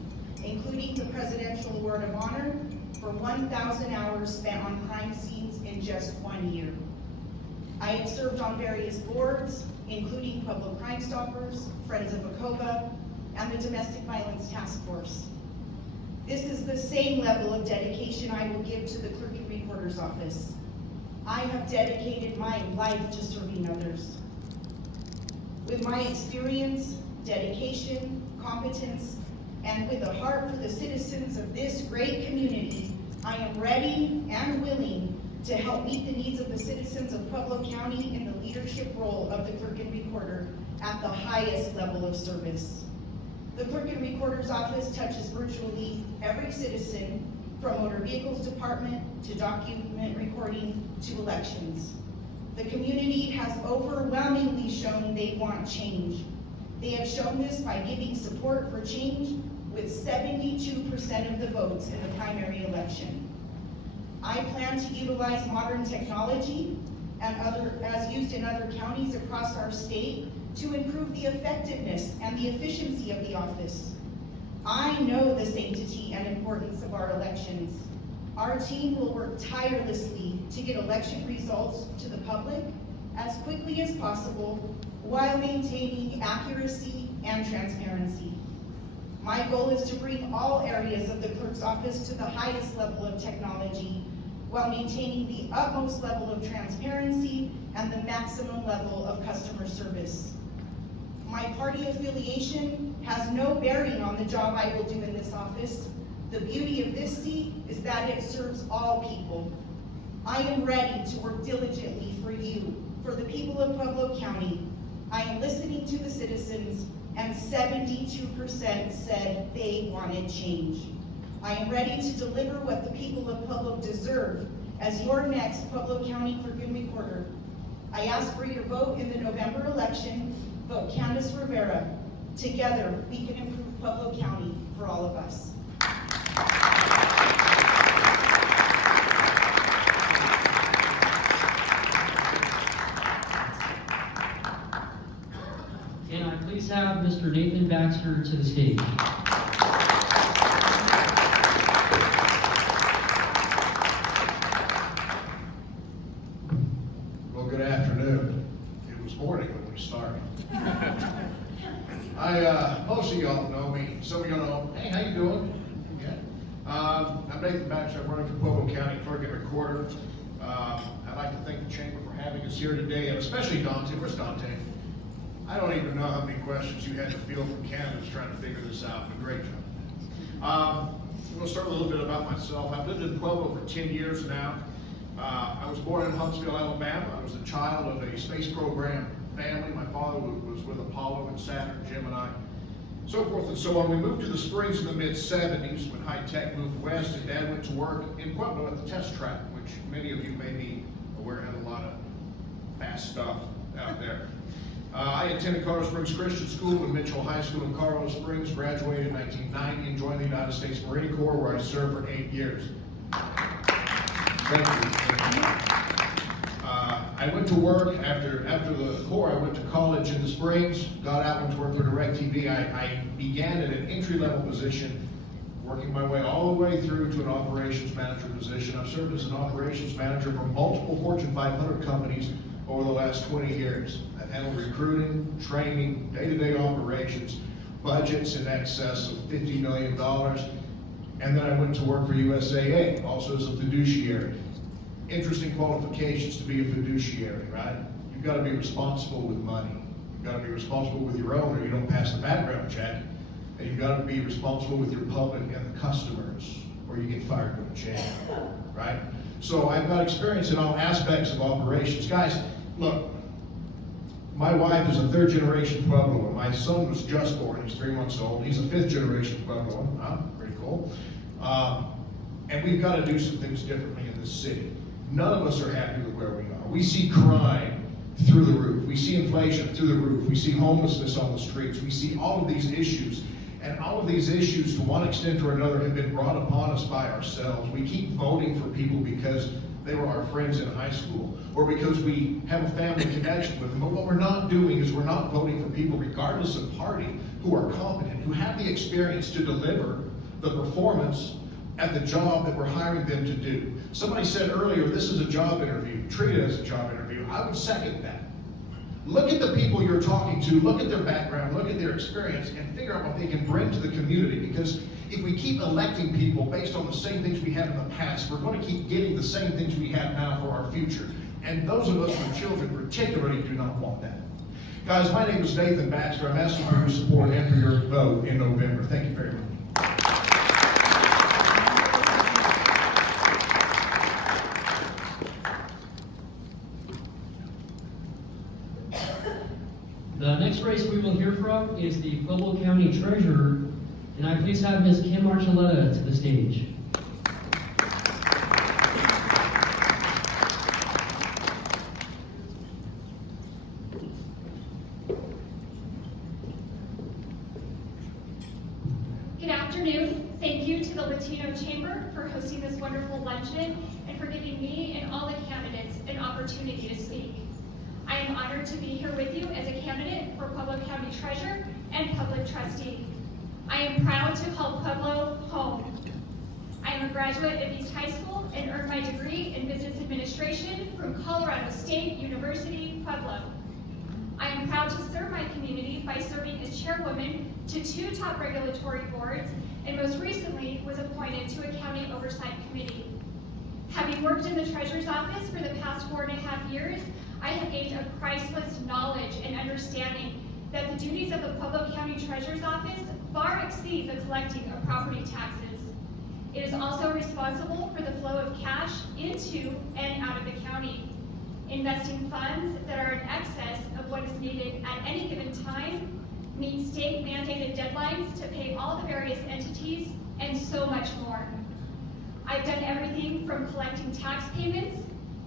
including the Presidential Award of Honor for 1,000 hours spent on crime scenes in just 1 year. I have served on various boards, including Pueblo Crime Stoppers, Friends of Acoba, and the Domestic Violence Task Force. This is the same level of dedication I will give to the Clerk and Recorder's office. I have dedicated my life to serving others. With my experience, dedication, competence, and with a heart for the citizens of this great community, I am ready and willing to help meet the needs of the citizens of Pueblo County in the leadership role of the Clerk and Recorder at the highest level of service. The Clerk and Recorder's office touches virtually every citizen, from motor vehicles department to document recording to elections. The community has overwhelmingly shown they want change. They have shown this by giving support for change with 72% of the votes in the primary election. I plan to utilize modern technology and as used in other counties across our state to improve the effectiveness and the efficiency of the office. I know the sanctity and importance of our elections. Our team will work tirelessly to get election results to the public as quickly as possible while maintaining accuracy and transparency. My goal is to bring all areas of the clerk's office to the highest level of technology while maintaining the utmost level of transparency and the maximum level of customer service. My party affiliation has no bearing on the job I will do in this office. The beauty of this seat is that it serves all people. I am ready to work diligently for you, for the people of Pueblo County. I am listening to the citizens, and 72% said they wanted change. I am ready to deliver what the people of Pueblo deserve as your next Pueblo County Clerk and Recorder. I ask for your vote in the November election. Vote Candace Rivera. Together, we can improve Pueblo County for all of us. Can I please have Mr. Nathan Baxter to the stage? Well, good afternoon. It was morning when we started. Most of y'all know me. Some of y'all know, hey, how you doing? Yeah. I'm Nathan Baxter. I'm running for Pueblo County Clerk and Recorder. I'd like to thank the Chamber for having us here today, and especially Dante. Where's Dante? I don't even know how many questions you had to field from candidates trying to figure this out, but great job. I'm going to start a little bit about myself. I've lived in Pueblo for 10 years now. I was born in Huntsville, Alabama. I was the child of a space program family. My father was with Apollo and Saturn, Gemini, so forth and so on. We moved to the Springs in the mid-'70s when high tech moved west, and Dad went to work in Pueblo at the test track, which many of you may be aware had a lot of fast stuff out there. I attended Colorado Springs Christian School and Mitchell High School in Colorado Springs, graduated in 1990, and joined the United States Marine Corps, where I served for 8 years. Thank you. I went to work after the Corps. I went to college in the Springs, got out, went to work for DirecTV. I began at an entry-level position, working my way all the way through to an operations manager position. I've served as an operations manager for multiple Fortune 500 companies over the last 20 years. I've handled recruiting, training, day-to-day operations, budgets in excess of $50 million. And then I went to work for USAA, also as a fiduciary. Interesting qualifications to be a fiduciary, right? You've got to be responsible with money. You've got to be responsible with your own, or you don't pass the background check. And you've got to be responsible with your public and the customers, or you get fired with a chain, right? So I've got experience in all aspects of operations. Guys, look, my wife is a third-generation Puebloan. My son was just born. He's 3 months old. He's a fifth-generation Puebloan. Pretty cool. And we've got to do some things differently in this city. None of us are happy with where we are. We see crime through the roof. We see inflation through the roof. We see homelessness on the streets. We see all of these issues. And all of these issues, to one extent or another, have been brought upon us by ourselves. We keep voting for people because they were our friends in high school, or because we have a family connection with them. But what we're not doing is we're not voting for people, regardless of party, who are competent, who have the experience to deliver the performance at the job that we're hiring them to do. Somebody said earlier, this is a job interview. Treat it as a job interview. I would second that. Look at the people you're talking to, look at their background, look at their experience, and figure out what they can bring to the community. Because if we keep electing people based on the same things we had in the past, we're going to keep getting the same things we have now for our future. And those of us with children particularly do not want that. Guys, my name is Nathan Baxter. I'm asking for your support and for your vote in November. Thank you very much. The next race we will hear from is the Pueblo County Treasurer. Can I please have Ms. Kim Archuleta to the stage? Good afternoon. Thank you to the Latino Chamber for hosting this wonderful luncheon and for giving me and all the candidates an opportunity to speak. I am honored to be here with you as a candidate for Pueblo County Treasurer and Public Trustee. I am proud to call Pueblo home. I am a graduate of East High School and earned my degree in Business Administration from Colorado State University, Pueblo. I am proud to serve my community by serving as chairwoman to 2 top regulatory boards, and most recently was appointed to a county oversight committee. Having worked in the Treasurer's office for the past 4.5 years, I have gained a priceless knowledge and understanding that the duties of the Pueblo County Treasurer's office far exceed the collecting of property taxes. It is also responsible for the flow of cash into and out of the county, investing funds that are in excess of what is needed at any given time, meet state mandated deadlines to pay all the various entities, and so much more. I've done everything from collecting tax payments,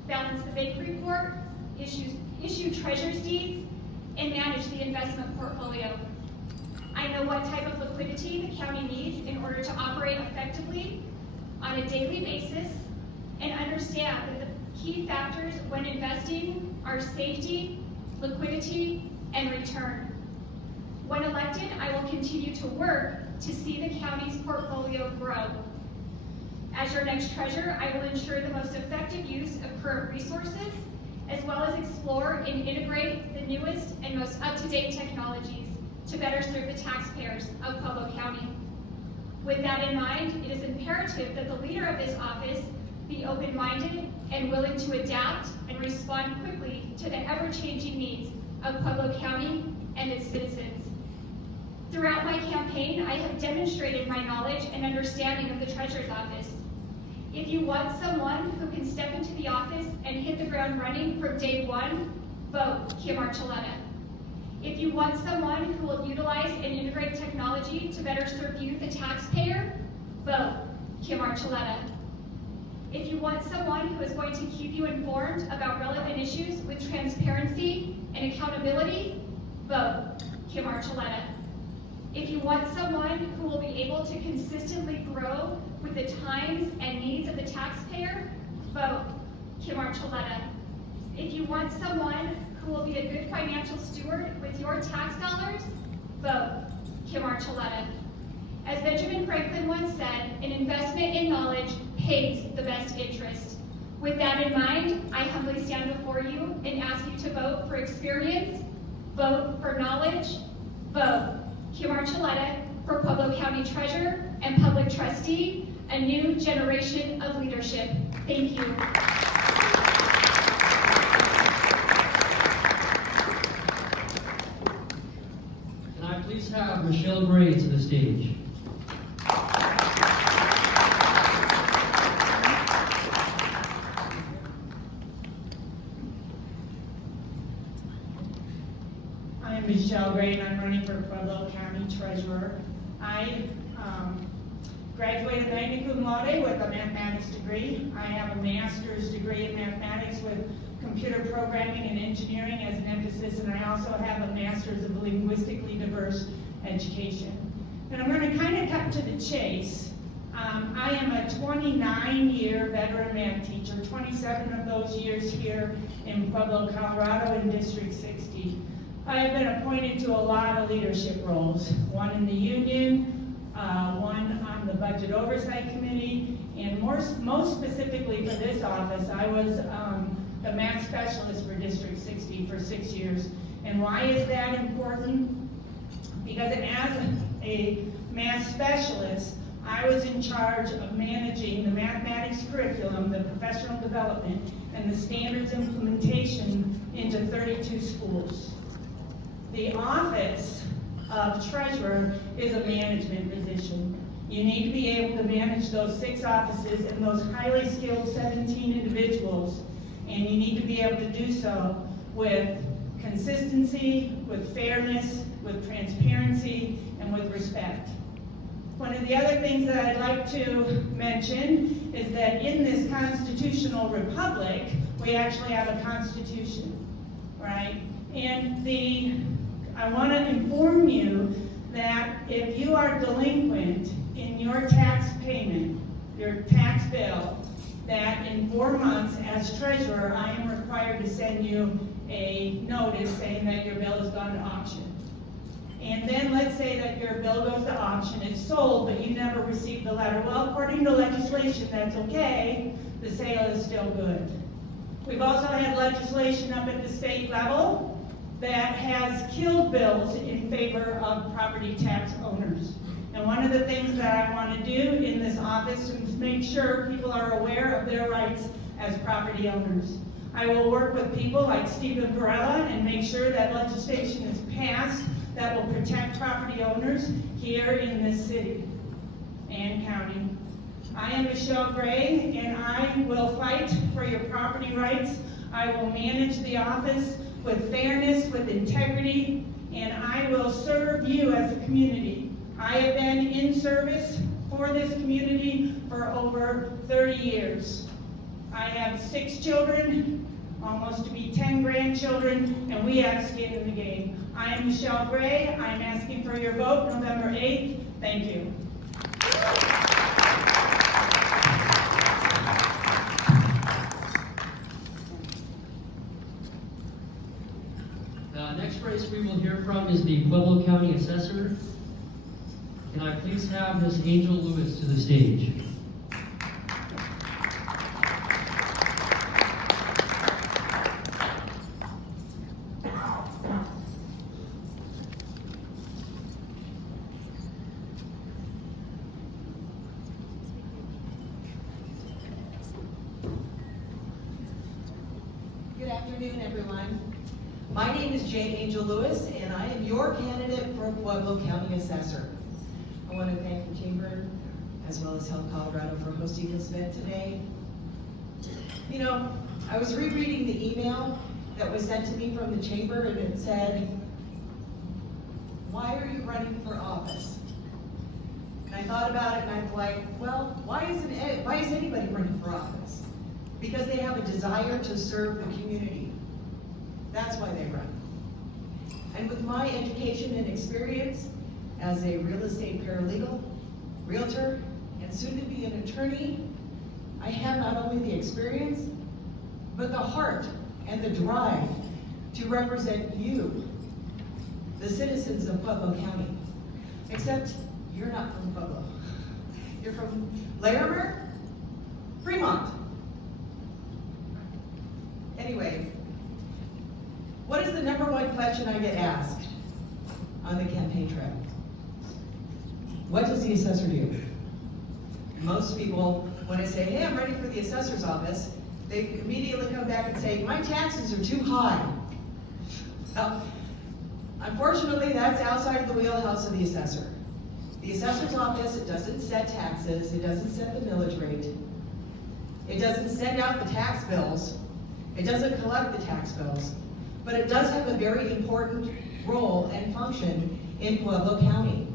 balance the bank report, issue treasurer's deeds, and manage the investment portfolio. I know what type of liquidity the county needs in order to operate effectively on a daily basis, and understand that the key factors when investing are safety, liquidity, and return. When elected, I will continue to work to see the county's portfolio grow. As your next treasurer, I will ensure the most effective use of current resources, as well as explore and integrate the newest and most up-to-date technologies to better serve the taxpayers of Pueblo County. With that in mind, it is imperative that the leader of this office be open-minded and willing to adapt and respond quickly to the ever-changing needs of Pueblo County and its citizens. Throughout my campaign, I have demonstrated my knowledge and understanding of the Treasurer's Office. If you want someone who can step into the office and hit the ground running from day one, vote Kim Archuleta. If you want someone who will utilize and integrate technology to better serve you, the taxpayer, vote Kim Archuleta. If you want someone who is going to keep you informed about relevant issues with transparency and accountability, vote Kim Archuleta. If you want someone who will be able to consistently grow with the times and needs of the taxpayer, vote Kim Archuleta. If you want someone who will be a good financial steward with your tax dollars, vote Kim Archuleta. As Benjamin Franklin once said, an investment in knowledge pays the best interest. With that in mind, I humbly stand before you and ask you to vote for experience, vote for knowledge, vote Kim Archuleta for Pueblo County Treasurer and Public Trustee, a new generation of leadership. Thank you. Can I please have Michelle Gray to the stage? I'm Michelle Gray, and I'm running for Pueblo County Treasurer. I graduated magna cum laude with a mathematics degree. I have a master's degree in mathematics with computer programming and engineering as an emphasis, and I also have a master's of linguistically diverse education. And I'm going to kind of cut to the chase. I am a 29-year veteran math teacher, 27 of those years here in Pueblo, Colorado in District 60. I have been appointed to a lot of leadership roles, one in the union, one on the Budget Oversight Committee, and most specifically for this office, I was the math specialist for District 60 for 6 years. And why is that important? Because as a math specialist, I was in charge of managing the mathematics curriculum, the professional development, and the standards implementation into 32 schools. The office of treasurer is a management position. You need to be able to manage those 6 offices and those highly skilled 17 individuals, and you need to be able to do so with consistency, with fairness, with transparency, and with respect. One of the other things that I'd like to mention is that in this constitutional republic, we actually have a constitution, right? And I want to inform you that if you are delinquent in your tax payment, your tax bill, that in 4 months as treasurer, I am required to send you a notice saying that your bill has gone to auction. And then let's say that your bill goes to auction, it's sold, but you never received the letter. Well, according to legislation, that's okay. The sale is still good. We've also had legislation up at the state level that has killed bills in favor of property tax owners. And one of the things that I want to do in this office is make sure people are aware of their rights as property owners. I will work with people like Stephen Varela and make sure that legislation is passed that will protect property owners here in this city and county. I am Michelle Gray, and I will fight for your property rights. I will manage the office with fairness, with integrity, and I will serve you as a community. I have been in service for this community for over 30 years. I have 6 children, almost to be 10 grandchildren, and we have skin in the game. I am Michelle Gray. I'm asking for your vote November 8th. Thank you. The next race we will hear from is the Pueblo County Assessor. Can I please have Ms. Angel Lewis to the stage? Good afternoon, everyone. My name is Jane Angel Lewis, and I am your candidate for Pueblo County Assessor. I want to thank the Chamber, as well as Health Colorado, for hosting this event today. You know, I was rereading the email that was sent to me from the Chamber, and it said, "Why are you running for office?" And I thought about it, and I'm like, well, why is anybody running for office? Because they have a desire to serve the community. That's why they run. And with my education and experience as a real estate paralegal, realtor, and soon to be an attorney, I have not only the experience, but the heart and the drive to represent you, the citizens of Pueblo County. Except you're not from Pueblo. You're from Larimer, Fremont. Anyway, what is the #1 question I get asked on the campaign trail? What does the assessor do? Most people, when I say, hey, I'm ready for the assessor's office, they immediately come back and say, my taxes are too high. Well, unfortunately, that's outside the wheelhouse of the assessor. The assessor's office, it doesn't set taxes, it doesn't set the millage rate, it doesn't send out the tax bills, it doesn't collect the tax bills, but it does have a very important role and function in Pueblo County.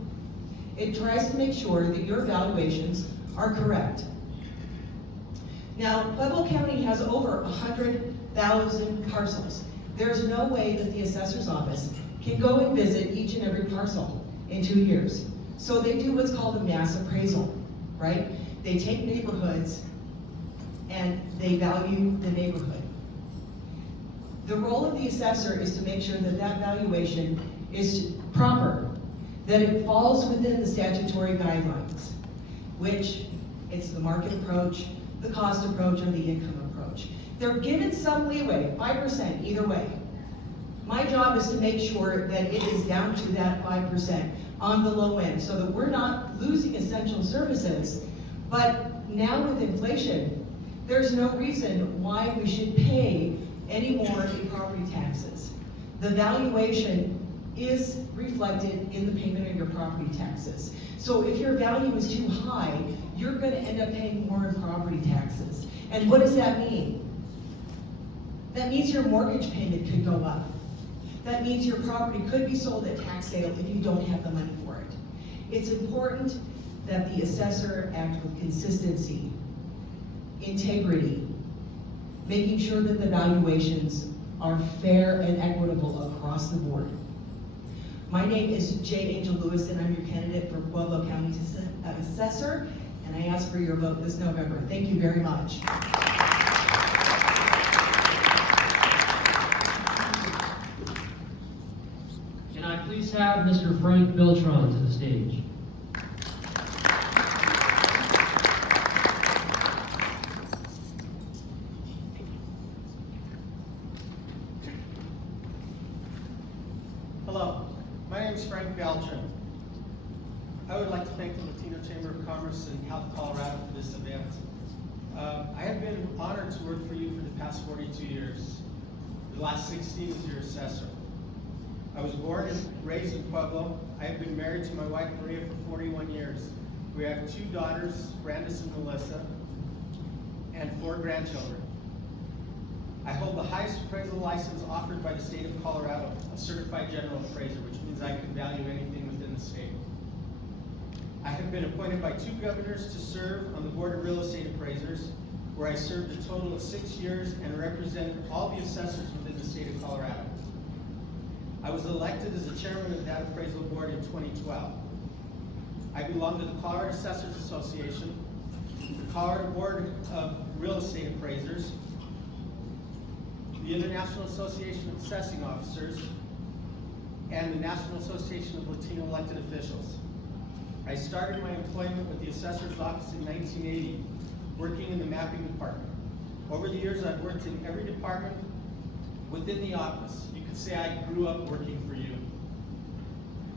It tries to make sure that your valuations are correct. Now, Pueblo County has over 100,000 parcels. There's no way that the assessor's office can go and visit each and every parcel in 2 years. So they do what's called a mass appraisal, right? They take neighborhoods and they value the neighborhood. The role of the assessor is to make sure that that valuation is proper, that it falls within the statutory guidelines, which it's the market approach, the cost approach, or the income approach. They're given some leeway, 5% either way. My job is to make sure that it is down to that 5% on the low end, so that we're not losing essential services. But now with inflation, there's no reason why we should pay any more in property taxes. The valuation is reflected in the payment of your property taxes. So if your value is too high, you're going to end up paying more in property taxes. And what does that mean? That means your mortgage payment could go up. That means your property could be sold at tax sale if you don't have the money for it. It's important that the assessor act with consistency, integrity, making sure that the valuations are fair and equitable across the board. My name is J. Angel Lewis, and I'm your candidate for Pueblo County Assessor, and I ask for your vote this November. Thank you very much. Can I please have Mr. Frank Beltran to the stage? Hello, my name is Frank Beltran. I would like to thank the Latino Chamber of Commerce and Health Colorado for this event. I have been honored to work for you for the past 42 years. The last 16 as your assessor. I was born and raised in Pueblo. I have been married to my wife Maria for 41 years. We have 2 daughters, Brandis and Melissa, and 4 grandchildren. I hold the highest appraisal license offered by the state of Colorado, a certified general appraiser, which means I can value anything within the state. I have been appointed by 2 governors to serve on the Board of Real Estate Appraisers, where I served a total of 6 years and represented all the assessors within the state of Colorado. I was elected as the chairman of that appraisal board in 2012. I belong to the Colorado Assessors Association, the Colorado Board of Real Estate Appraisers, the International Association of Assessing Officers, and the National Association of Latino Elected Officials. I started my employment with the Assessor's Office in 1980, working in the mapping department. Over the years, I've worked in every department within the office. You could say I grew up working for you.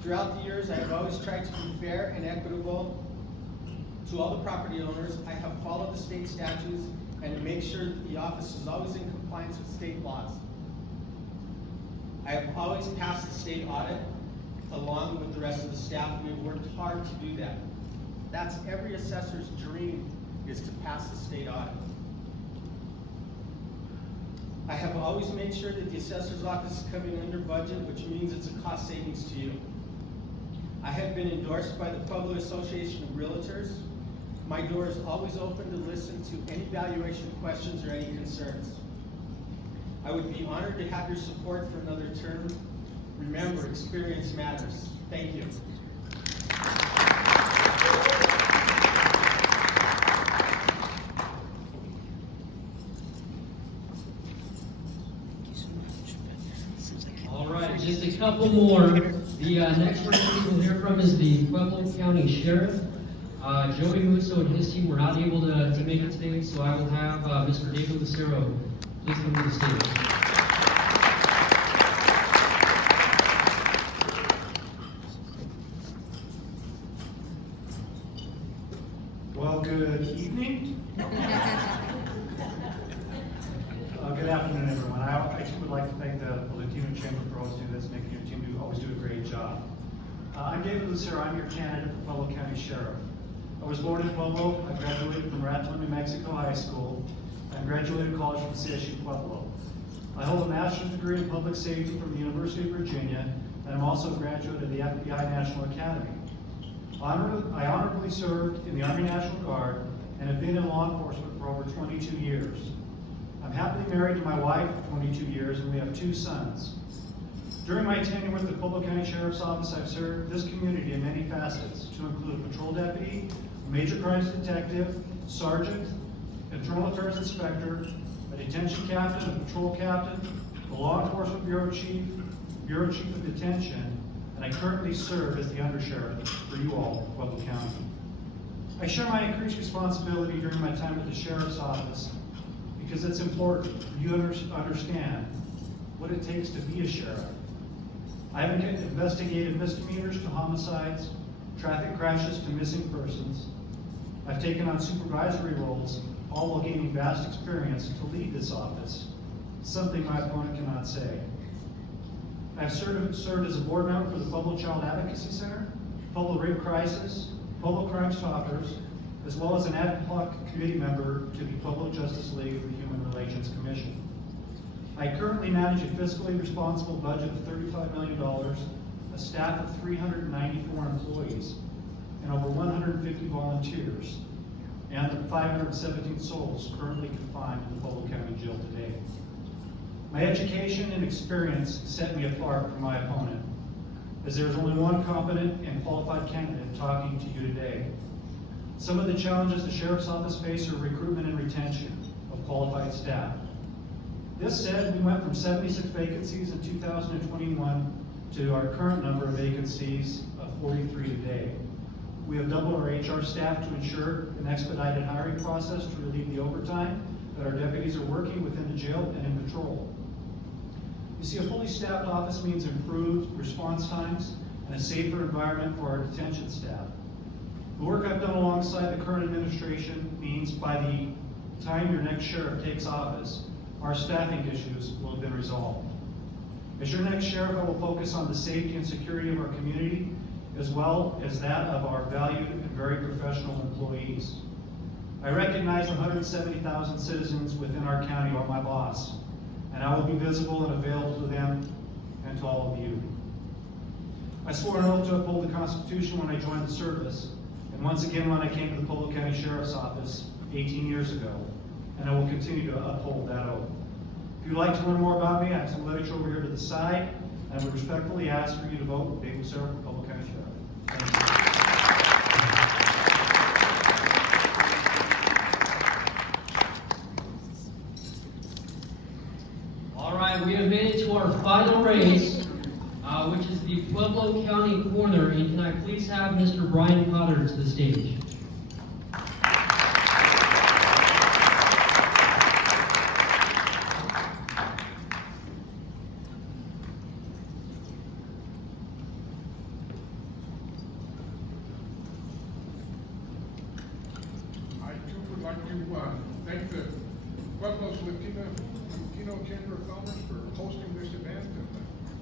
Throughout the years, I have always tried to be fair and equitable to all the property owners. I have followed the state statutes and to make sure that the office is always in compliance with state laws. I have always passed the state audit along with the rest of the staff. We have worked hard to do that. That's every assessor's dream, is to pass the state audit. I have always made sure that the assessor's office is coming under budget, which means it's a cost savings to you. I have been endorsed by the Pueblo Association of Realtors. My door is always open to listen to any valuation questions or any concerns. I would be honored to have your support for another term. Remember, experience matters. Thank you. All right, just a couple more. The next person we'll hear from is the Pueblo County Sheriff. Joey Musso and his team were not able to make it today, so I will have Mr. David Lucero please come to the stage. Well, good evening. Good afternoon, everyone. I would like to thank the Latino Chamber for always doing this, making your team always do a great job. I'm David Lucero. I'm your candidate for Pueblo County Sheriff. I was born in Pueblo. I graduated from Raton, New Mexico High School. I graduated college from CSU Pueblo. I hold a master's degree in public safety from the University of Virginia, and I'm also a graduate of the FBI National Academy. I honorably served in the Army National Guard and have been in law enforcement for over 22 years. I'm happily married to my wife for 22 years, and we have 2 sons. During my tenure with the Pueblo County Sheriff's Office, I've served this community in many facets, to include a patrol deputy, a major crimes detective, sergeant, internal affairs inspector, a detention captain, a patrol captain, a law enforcement bureau chief of detention, and I currently serve as the undersheriff for you all in Pueblo County. I share my increased responsibility during my time at the Sheriff's Office because it's important for you to understand what it takes to be a sheriff. I have investigated misdemeanors to homicides, traffic crashes to missing persons. I've taken on supervisory roles, all while gaining vast experience to lead this office, something my opponent cannot say. I've served as a board member for the Pueblo Child Advocacy Center, Pueblo Rape Crisis, Pueblo Crime Stoppers, as well as an ad hoc committee member to the Pueblo Justice League of the Human Relations Commission. I currently manage a fiscally responsible budget of $35 million, a staff of 394 employees, and over 150 volunteers, and the 517 souls currently confined in the Pueblo County Jail today. My education and experience set me apart from my opponent, as there is only one competent and qualified candidate talking to you today. Some of the challenges the Sheriff's Office faces are recruitment and retention of qualified staff. This said, we went from 76 vacancies in 2021 to our current number of vacancies of 43 today. We have doubled our HR staff to ensure an expedited hiring process to relieve the overtime that our deputies are working within the jail and in patrol. You see, a fully staffed office means improved response times and a safer environment for our detention staff. The work I've done alongside the current administration means by the time your next sheriff takes office, our staffing issues will have been resolved. As your next sheriff, I will focus on the safety and security of our community, as well as that of our valued and very professional employees. I recognize the 170,000 citizens within our county are my boss, and I will be visible and available to them and to all of you. I swore an oath to uphold the Constitution when I joined the service, and once again when I came to the Pueblo County Sheriff's Office 18 years ago, and I will continue to uphold that oath. If you'd like to learn more about me, I have some literature over here to the side. I would respectfully ask for you to vote with David Sarah for Pueblo County Sheriff. Thank you. All right, we have made it to our final race, which is the Pueblo County Coroner. And can I please have Mr. Brian Potter to the stage? I too would like to thank the Pueblo's Latino Chamber of Commerce for hosting this event and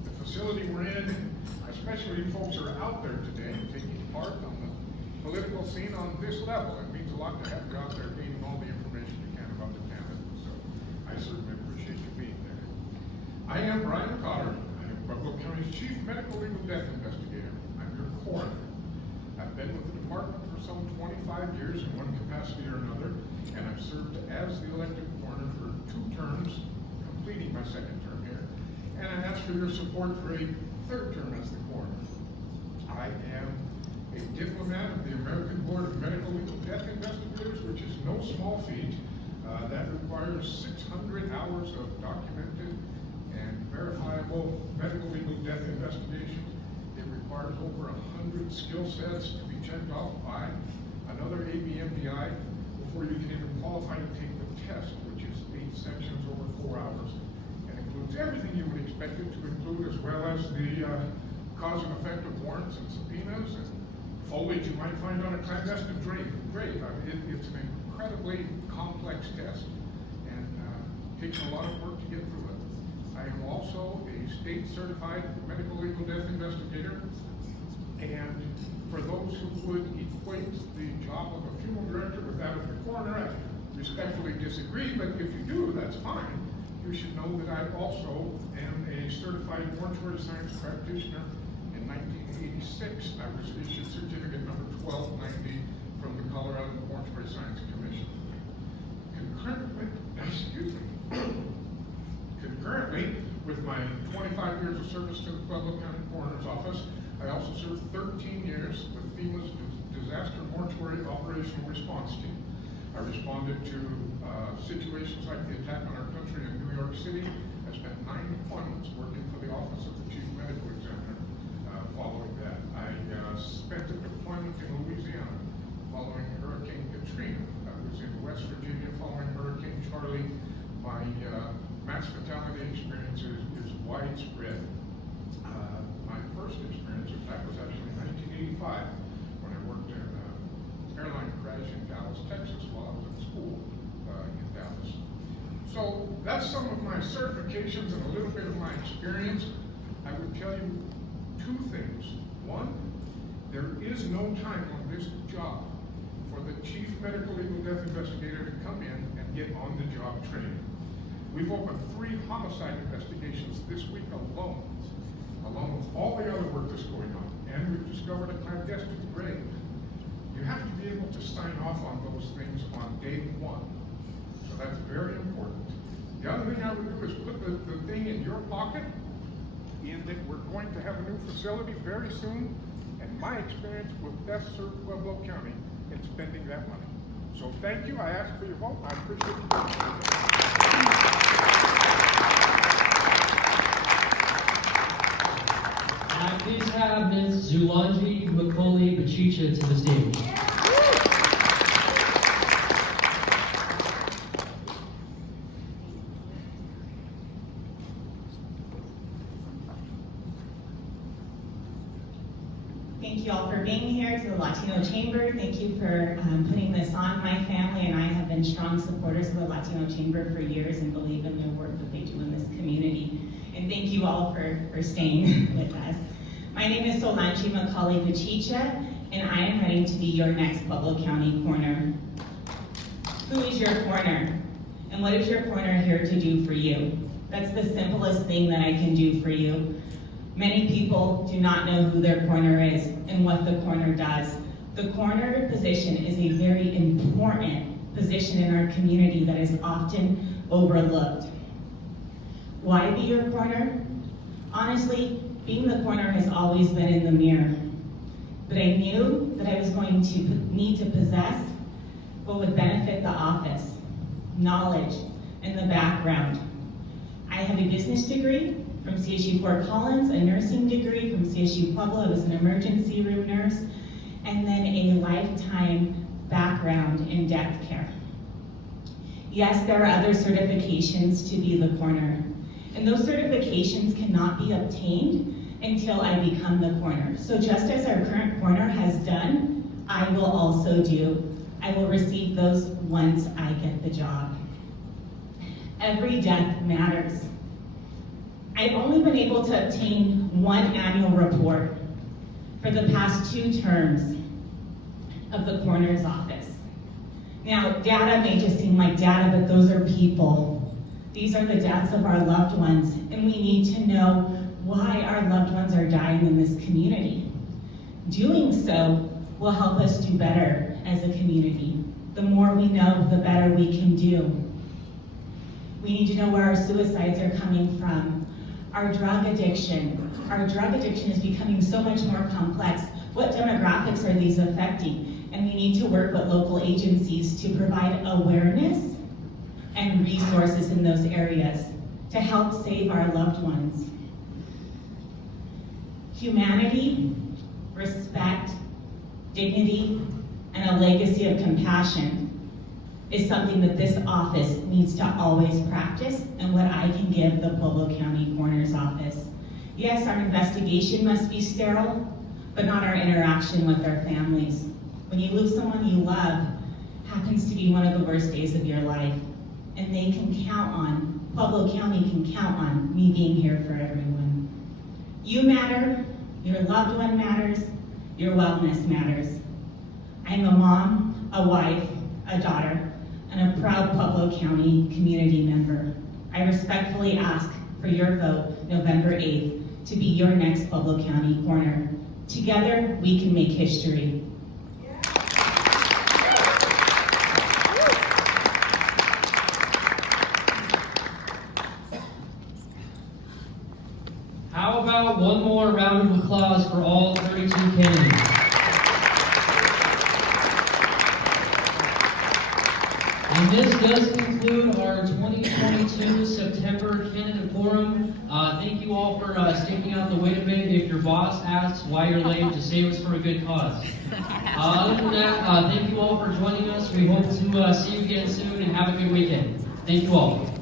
the facility we're in, and especially you folks who are out there today taking part on the political scene on this level. It means a lot to have you out there gaining all the information you can about the candidates, so I certainly appreciate you being there. I am Brian Potter. I am Pueblo County's Chief Medical Legal Death Investigator. I'm your coroner. I've been with the department for some 25 years in one capacity or another, and I've served as the elected coroner for 2 terms, completing my 2nd term here, and I ask for your support for a 3rd term as the coroner. I am a diplomat of the American Board of Medical Legal Death Investigators, which is no small feat. That requires 600 hours of documented and verifiable medical legal death investigation. It requires over 100 skill sets to be checked off by another ABMDI before you can even qualify to take the test, which is 8 sections over 4 hours, and includes everything you would expect it to include, as well as the cause and effect of warrants and subpoenas and foliage you might find on a clandestine grave. I mean, it's an incredibly complex test and takes a lot of work to get through it. I am also a state-certified medical legal death investigator, and for those who would equate the job of a funeral director with that of the coroner, I respectfully disagree, but if you do, that's fine. You should know that I also am a certified mortuary science practitioner. In 1986, I was issued certificate number 1290 from the Colorado Mortuary Science Commission. Concurrently, with my 25 years of service to the Pueblo County Coroner's Office, I also served 13 years with FEMA's Disaster Mortuary Operational Response Team. I responded to situations like the attack on our country in New York City. I spent 9 deployments working for the Office of the Chief Medical Examiner. Following that, I spent a deployment in Louisiana following Hurricane Katrina. I was in West Virginia following Hurricane Charlie. My mass fatality experience is widespread. My first experience with that was actually in 1985 when I worked in an airline crash in Dallas, Texas while I was in school in Dallas. So that's some of my certifications and a little bit of my experience. I would tell you 2 things. One, there is no time on this job for the chief medical legal death investigator to come in and get on-the-job training. We've opened 3 homicide investigations this week alone with all the other work that's going on, and we've discovered a clandestine grave. You have to be able to sign off on those things on day 1. So that's very important. The other thing I would do is put the thing in your pocket, in that we're going to have a new facility very soon, and my experience will best serve Pueblo County in spending that money. So thank you. I ask for your vote. I appreciate it. Can I please have Ms. Zulanji Macaulay Bachicha to the stage? Thank you all for being here, to the Latino Chamber. Thank you for putting this on. My family and I have been strong supporters of the Latino Chamber for years and believe in the work that they do in this community. And thank you all for staying with us. My name is Solange Macaulay Bachicha, and I am running to be your next Pueblo County Coroner. Who is your coroner? And what is your coroner here to do for you? That's the simplest thing that I can do for you. Many people do not know who their coroner is and what the coroner does. The coroner position is a very important position in our community that is often overlooked. Why be your coroner? Honestly, being the coroner has always been in the mirror. But I knew that I was going to need to possess what would benefit the office, knowledge, and the background. I have a business degree from CSU Fort Collins, a nursing degree from CSU Pueblo, I was an emergency room nurse, and then a lifetime background in death care. Yes, there are other certifications to be the coroner, and those certifications cannot be obtained until I become the coroner. So just as our current coroner has done, I will also do. I will receive those once I get the job. Every death matters. I've only been able to obtain one annual report for the past 2 terms of the coroner's office. Now, data may just seem like data, but those are people. These are the deaths of our loved ones, and we need to know why our loved ones are dying in this community. Doing so will help us do better as a community. The more we know, the better we can do. We need to know where our suicides are coming from. Our drug addiction is becoming so much more complex. What demographics are these affecting? And we need to work with local agencies to provide awareness and resources in those areas to help save our loved ones. Humanity, respect, dignity, and a legacy of compassion is something that this office needs to always practice, and what I can give the Pueblo County Coroner's Office. Yes, our investigation must be sterile, but not our interaction with our families. When you lose someone you love, happens to be one of the worst days of your life, and they can count on, Pueblo County can count on me being here for everyone. You matter, your loved one matters, your wellness matters. I'm a mom, a wife, a daughter, and a proud Pueblo County community member. I respectfully ask for your vote November 8th to be your next Pueblo County coroner. Together, we can make history. How about one more round of applause for all 32 candidates? And this does conclude our 2022 September Candidate Forum. Thank you all for sticking out the wait a bit. If your boss asks why you're late, just say it was for a good cause. Other than that, thank you all for joining us. We hope to see you again soon and have a good weekend. Thank you all.